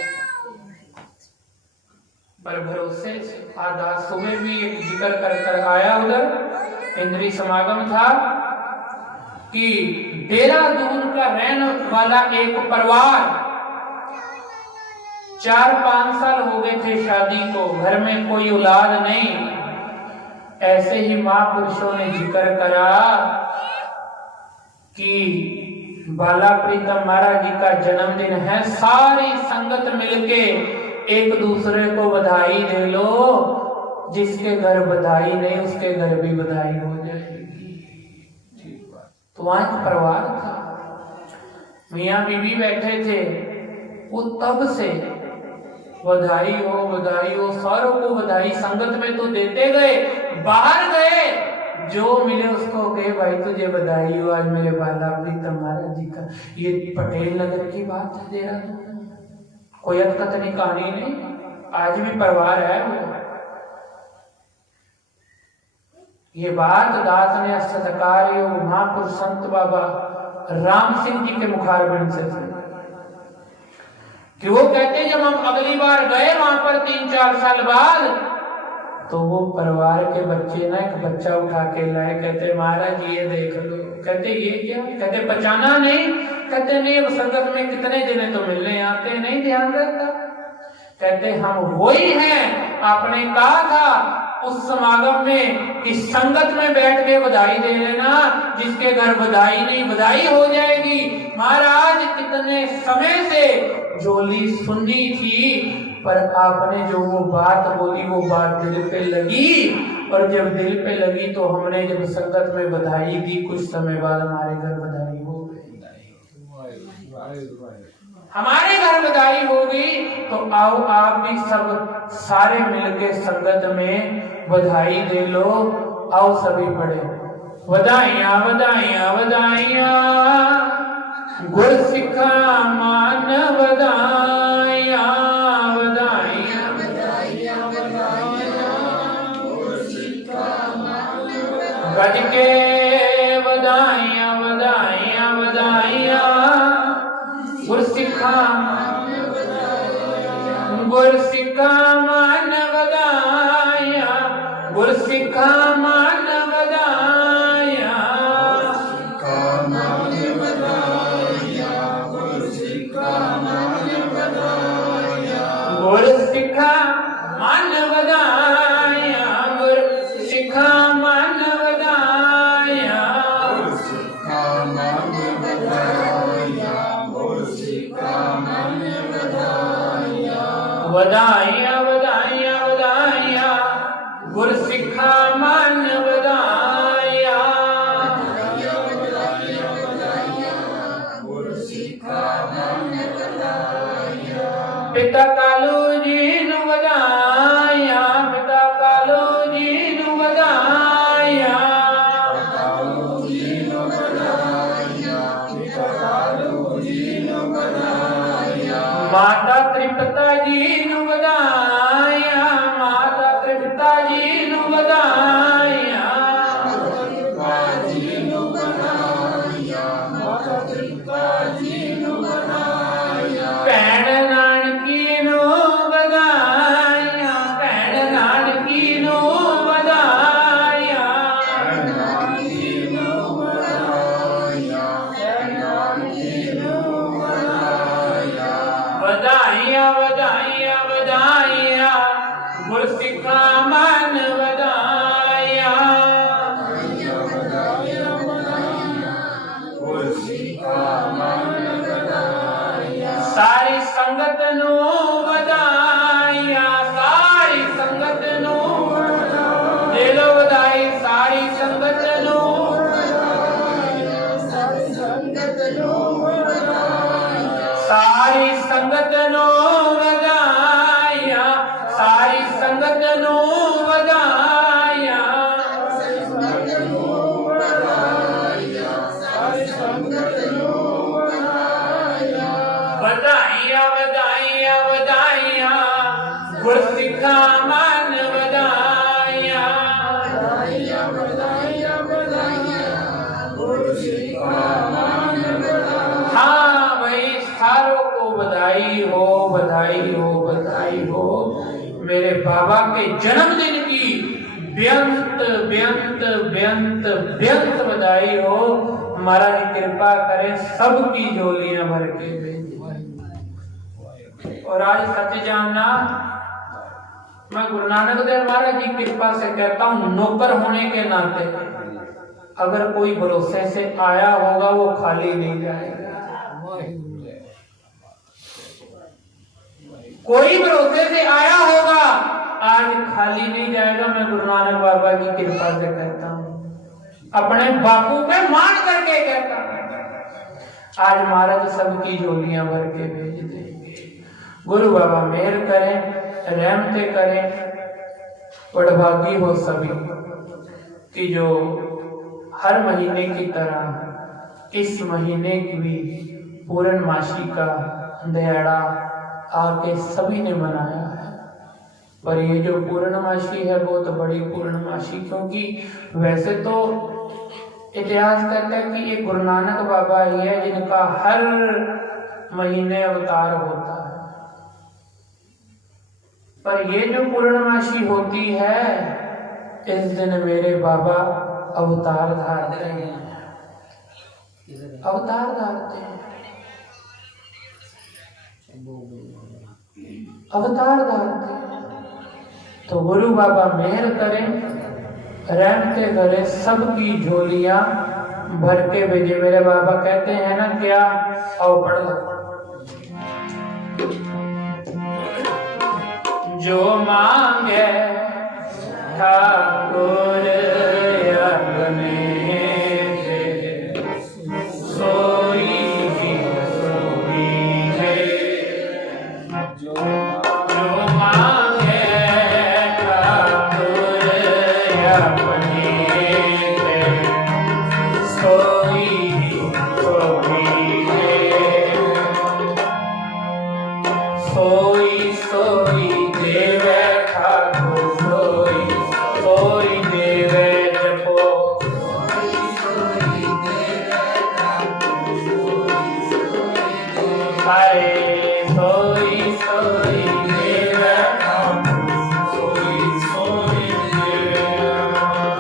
पर भरोसे से आज सुबह भी एक जिक्र कर आया, उधर इंद्री समागम था कि देहरादून का रहने वाला एक परिवार 4-5 साल हो गए थे शादी को, घर में कोई औलाद नहीं। ऐसे ही महापुरुषों ने जिक्र करा कि बाला प्रीतम महाराज जी का जन्मदिन है, सारी संगत मिलके एक दूसरे को बधाई दे लो। जिसके घर बधाई नहीं उसके घर भी बधाई हो जाएगी। तो वहां एक परिवार था, मियाँ बीवी बैठे थे, वो तब से बधाई हो, सारों को बधाई संगत में तो देते गए, बाहर गए जो मिले उसको कहे भाई तुझे बधाई हो, आज मेरे बाला प्रीतम महाराज जी का। ये पटेल नगर की बात है, देहरादून, कोई अतकथनी कहानी नहीं, आज भी परिवार है वो। ये बात दास ने सत्कार योग महापुरुष संत बाबा राम सिंह जी के मुखारबिंद से सुनी कि वो कहते जब हम अगली बार गए वहां पर 3-4 साल बाद, तो वो परिवार के बच्चे ना एक बच्चा उठा के लाए, कहते महाराज ये देख लो। कहते ये क्या? कहते पहचाना नहीं? कहते नहीं, अब संगत में कितने दिन तो मिलने आते नहीं, ध्यान रहता। कहते हम वही हैं, आपने कहा था उस समागम में कि संगत में बैठ के बधाई दे लेना, जिसके घर बधाई नहीं बधाई हो जाएगी। महाराज कितने समय से झोली सुनी थी, पर आपने जो वो बात बोली वो बात दिल पे लगी, और जब दिल पे लगी तो हमने जब संगत में बधाई दी, कुछ समय बाद हमारे घर बधाई हो गई। हमारे घर बधाई हो गई, तो आओ आप भी सब सारे मिलके संगत में बधाई दे लो। आओ सभी पढ़े, बधाइयां बधाइयां बधाइयां, गुर सिखा मान बधाइयां, बधाइयां बधाइयां बधाइयां, गुर सिखा मान बधाइयां, गज के बधाइयां बधाइयां बधाइयां, गुर सिखा गुर सिखा मान बधाइयां, गुर सिखा मान बधाइयां, गुर सिखा मान बधाइयां, गुर सिखा मान बधाइयां, गुर सिखा मान बधाइयां, गुर सिखा मान बधाइयां, बधाइयां बधाइयां बधाइयां, गुर सिखा मान बधाइयां, बधाइयां बधाइयां, गुर सिखा मान बधाइयां। पिता कालू जी नु बधाइयां, पिता कालू जी नु तृप्ता जी नु बधाइया, माता तृप्ता जी नु बधाइया, भैण नानकी नु बधाइया, भैण नानकी नु बधाइया, बधाइया बधाइया बधाइया, गुरसिखा मन बधाइया, सारी संगत नु बधाइया, सारी संगत नु दे लो बधाई, सारी संगत नु, सारी संगत नु बधाइया, सारी संगत नु बधाइया, बधाइया बधाइया बधाइया, गुरसिखा मन बधाइया, हाँ भाई सारों को बधाई हो, बधाई हो, बधाई हो। मेरे बाबा के जन्मदिन की बेअंत बेअंत बेअंत बेअंत बधाई हो। महाराज कृपा करें सबकी झोलियां भर के भेज। और आज सच जानना, मैं गुरु नानक देव महाराज की कृपा से कहता हूं, नौकर होने के नाते अगर कोई भरोसे से आया होगा वो खाली नहीं जाएगा। कोई भरोसे से आया होगा आज खाली नहीं जाएगा। मैं गुरु नानक बाबा की कृपा से कहता हूं, अपने बापू पे मान करके कहता हूं, आज महाराज सबकी झोलियां भर के भेज देंगे। गुरु बाबा मेहर करें, रहमते करें। बड़भागी हो सभी कि जो हर महीने की तरह इस महीने की भी पूर्णमासी का दिहाड़ा आके सभी ने मनाया है। पर ये जो पूर्णमासी है वो तो बड़ी पूर्णमासी, क्योंकि वैसे तो इतिहास कहता है कि ये गुरु नानक बाबा ही है जिनका हर महीने अवतार होता है। पर ये जो पूर्णमासी होती है, इस दिन मेरे बाबा अवतार धारते हैं, अवतार धारते हैं, अवतार धारते हैं। तो गुरु बाबा मेहर करें, रहमते करें, सबकी झोलियां भर के भेजे। मेरे बाबा कहते हैं ना क्या, आओ पढ़ लो। जो मांगे ठाकुर अपने से, सोई है। जो मांगे ठाकुर अपने से, सोई है। सोई सोई देवे ठाकुर, सोई सोई देवे जपो, सोई सोई देवे ठाकुर, हाय सोई सोई देवे ठाकुर, सोई सोई देवे,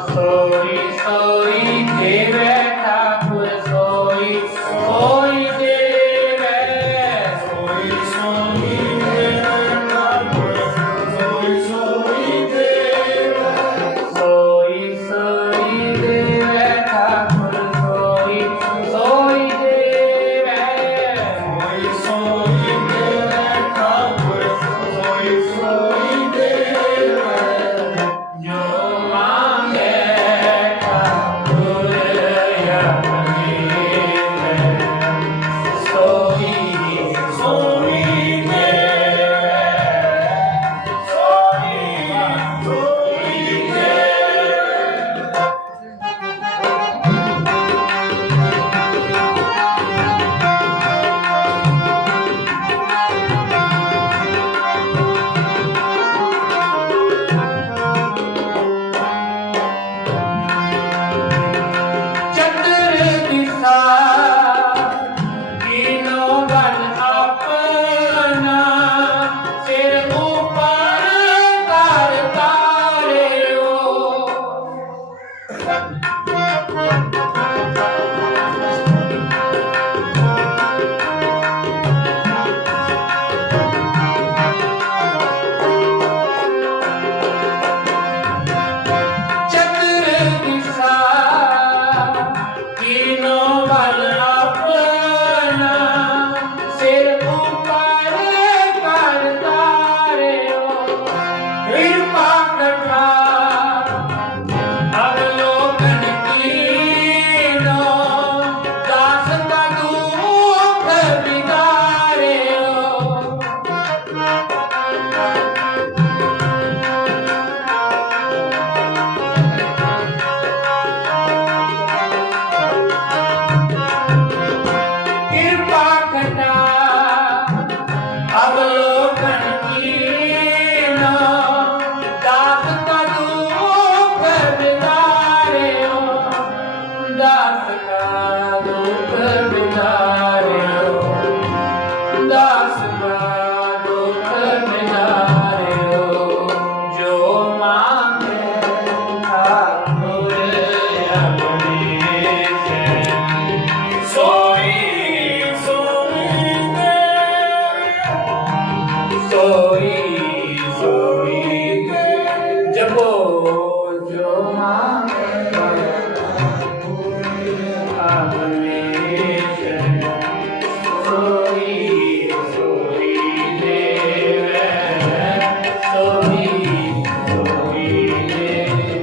सोई सोई देवे ठाकुर, सोई सोई देवे, सोई सोई देवे ठाकुर, सोई सोई सोई जपो जो मांगे आपने सोई सोई देवे सोई सोई देवे।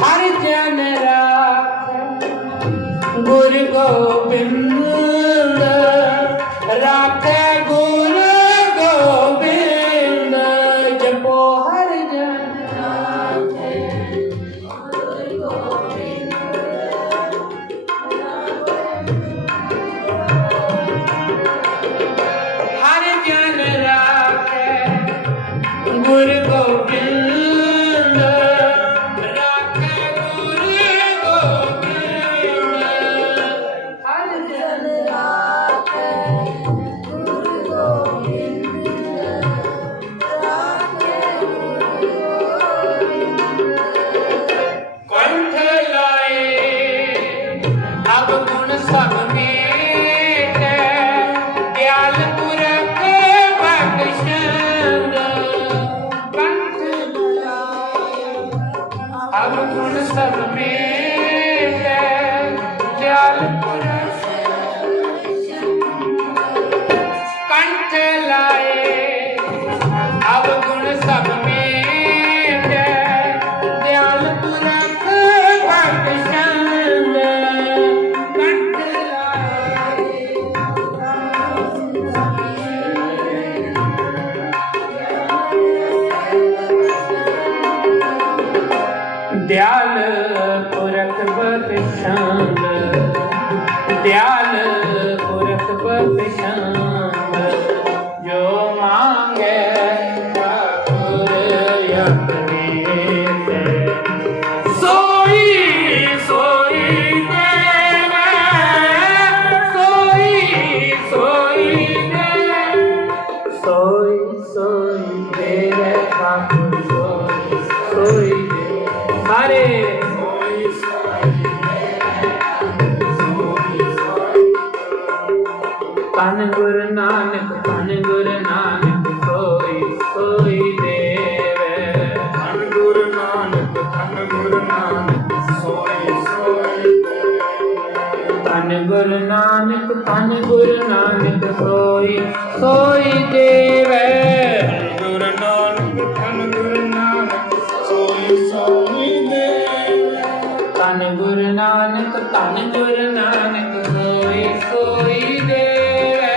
हर जन राख गुरु गोबिंद राखे गुरु गोबिंद जपो हर जन राखे गुरु गोबिंद हर जन राखे गुरु गोबिंद सब मेट दयाल पुरख बख्शंद कंठ अब गुण सब मेट दयाल पुरख कंठ लाए अब गुण सब मेट दयाल पुरख बख्शंद दयाल पुरख बख्शंद दयाल पुरख बख्शंद जो मांगे ठाकुर अपने सोई सोई देवे सोई सोई देवे सोई सोई देवे ठाकुर सोई सोई हरे तन गुरु नानक सोई सोई देवे तन गुरु नानक सोई सोई देवे तन गुरु नानक सोई सोई देवे गुरु नानक सोई सोई देवे तन गुरु नानक सोई सोई देवे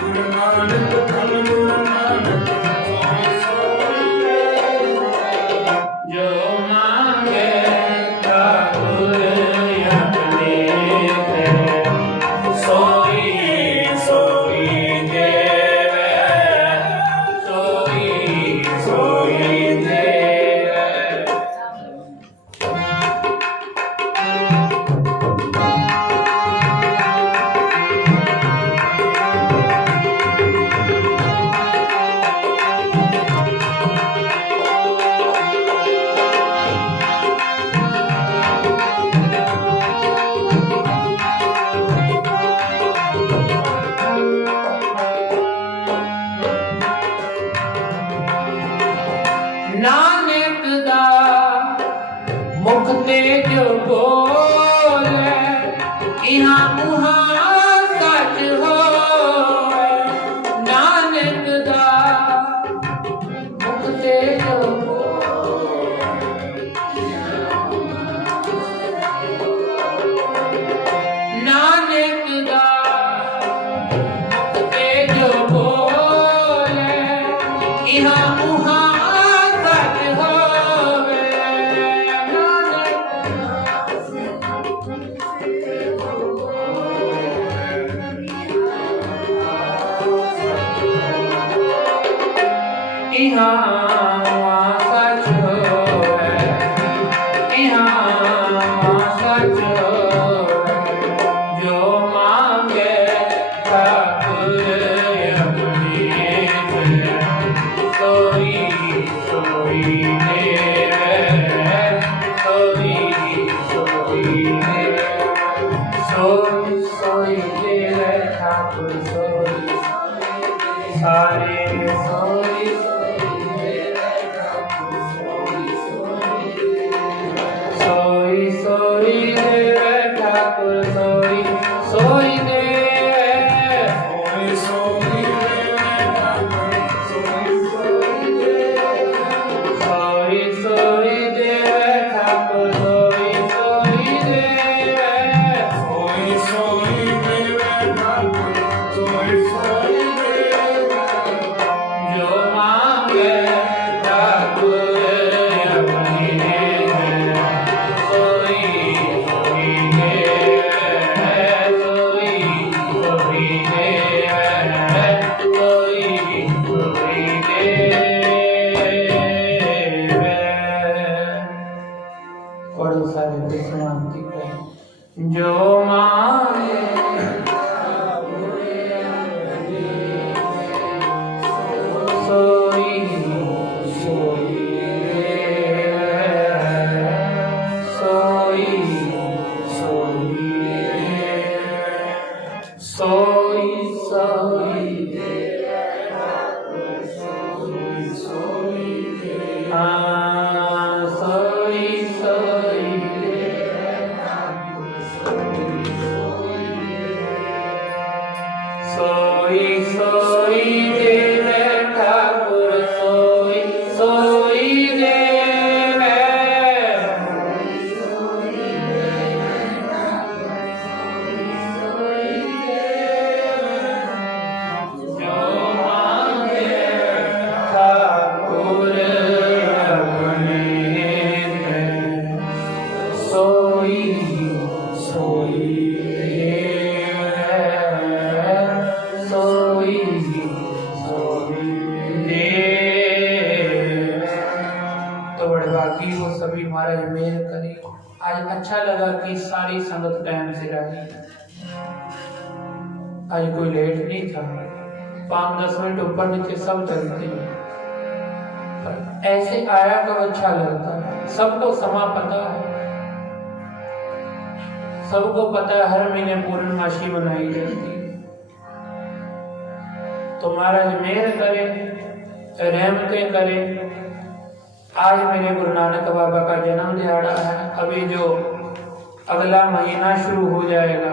गुरु नानक सोई सोई देवे जो मांगे ठाकुर अपने सोई सोई देवे सोई सोई देवे। नानक दा मुख ते जो बोले इहाँ उहाँ सच होए नानक दा मुख ते जो नानक दा मुख ते जो बोले इहाँ उहाँ इहाँ अच्छा लगा कि सारी संगत टाइम से रही। आज कोई लेट नहीं था, 5-10 मिनट ऊपर नीचे सब चलते हैं, पर ऐसे आया कब अच्छा लगता है। सबको समा पता है, सबको पता है हर महीने पूर्णमासी मनाई जाती है। तो महाराज मेहर करे, रहमतें करे। आज मेरे गुरु नानक बाबा का जन्म दिहाड़ा है। अभी जो अगला महीना शुरू हो जाएगा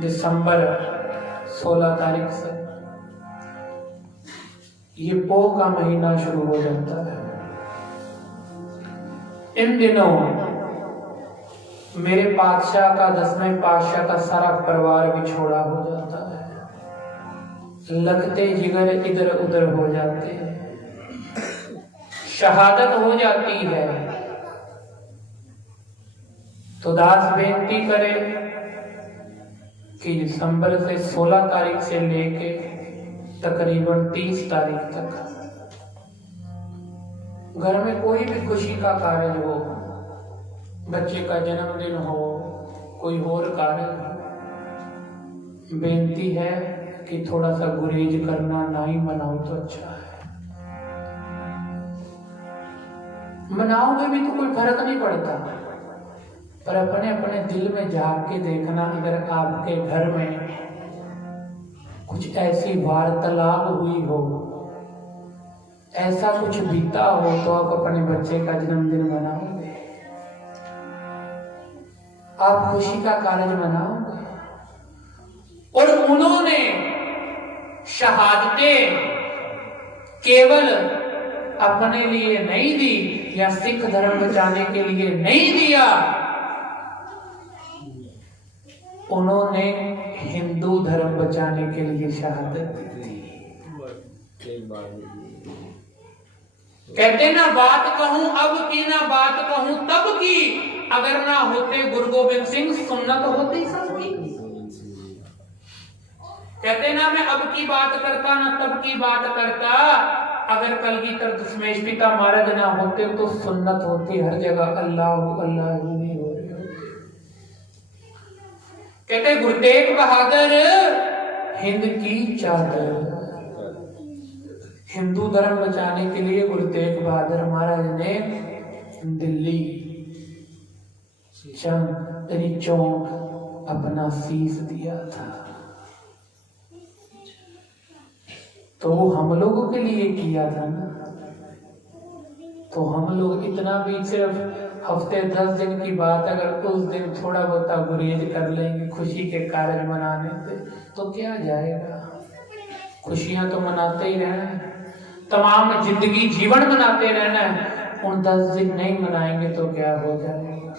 दिसंबर 16 तारीख से, ये पोह का महीना शुरू हो जाता है। इन दिनों मेरे पातशाह का, 10वें पातशाह का सारा परिवार बिछोड़ा हो जाता है। लगते जिगर इधर उधर हो जाते हैं, शहादत हो जाती है। तो दास बेनती करे कि दिसंबर से 16 तारीख से लेके तकरीबन 30 तारीख तक घर में कोई भी खुशी का कार्य हो, बच्चे का जन्मदिन हो, कोई और कार्य हो, बेनती है कि थोड़ा सा गुरेज करना, ना ही मनाओ तो अच्छा है। मनाओगे भी तो कोई फर्क नहीं पड़ता, पर अपने अपने दिल में झांक के देखना। अगर आपके घर में कुछ ऐसी वार्तालाप हुई हो, ऐसा कुछ बीता हो, तो आप अपने बच्चे का जन्मदिन मनाओगे, आप खुशी का कार्य मनाओगे। और उन्होंने शहादतें केवल अपने लिए नहीं दी, या सिख धर्म बचाने के लिए नहीं दिया, उन्होंने हिंदू धर्म बचाने के लिए शहादत दी। कहते ना बात कहूं अब की, ना बात कहूं तब की, अगर ना होते गुरु गोबिंद सिंह सुन्नत होती सबकी। कहते ना मैं अब की बात करता ना तब की बात करता, अगर कलगीधर दशमेश पिता महाराज ना होते तो सुन्नत होती हर जगह अल्लाह अल्लाह ही हो रहे होते। कहते गुरु तेग बहादुर हिंद की चादर, हिंदू धर्म बचाने के लिए गुरु तेग बहादुर महाराज ने दिल्ली चौक अपना शीश दिया था। तो वो हम लोगों के लिए किया था ना, तो हम लोग इतना भी सिर्फ हफ्ते 10 दिन की बात अगर उस दिन थोड़ा बहुत गुरेज कर लेंगे खुशी के कार्य मनाने से तो क्या जाएगा। खुशियां तो मनाते ही रहना है, तमाम जिंदगी जीवन मनाते रहना है, उन 10 दिन नहीं मनाएंगे तो क्या हो जाएगा।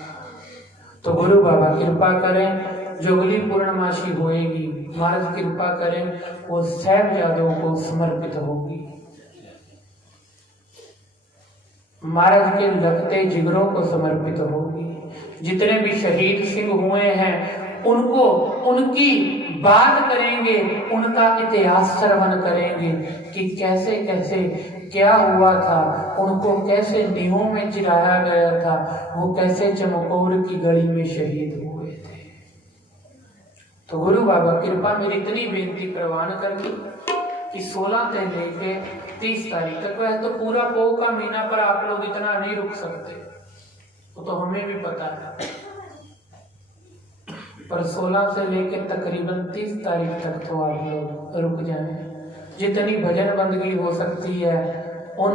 तो गुरु बाबा कृपा करें, जो अगली पूर्णमासी होएगी महाराज कृपा करें वो साहिबजादों को समर्पित होगी, महाराज के लगते जिगरों को समर्पित होगी। जितने भी शहीद सिंह हुए हैं उनको उनकी बात करेंगे, उनका इतिहास श्रवण करेंगे कि कैसे कैसे क्या हुआ था, उनको कैसे नीहों में चिराया गया था, वो कैसे चमकौर की गली में शहीद हुए थे। तो गुरु बाबा कृपा मेरी इतनी बेनती प्रवान कर दी कि 16 से लेके 30 तारीख तक, वह तो पूरा पौ का महीना पर आप लोग इतना नहीं रुक सकते, वो तो हमें भी पता है, पर 16 से लेके तकरीबन 30 तारीख तक तो आप लोग रुक जाएं। जितनी भजन बंदगी हो सकती है उन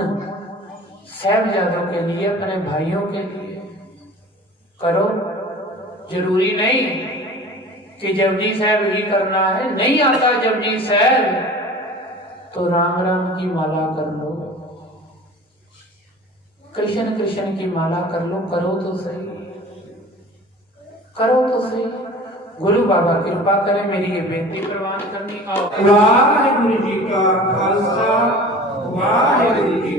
साहिबजादों के लिए, अपने भाइयों के लिए करो। जरूरी नहीं कि जपजी साहब ही करना है, नहीं आता जपजी साहब तो राम राम की माला कर लो, कृष्ण कृष्ण की माला कर लो, करो तो सही, करो तो सही। गुरु बाबा कृपा करें, मेरी ये बेनती प्रवान करनी। वाहिगुरु जी का खालसा, वाहिगुरु जी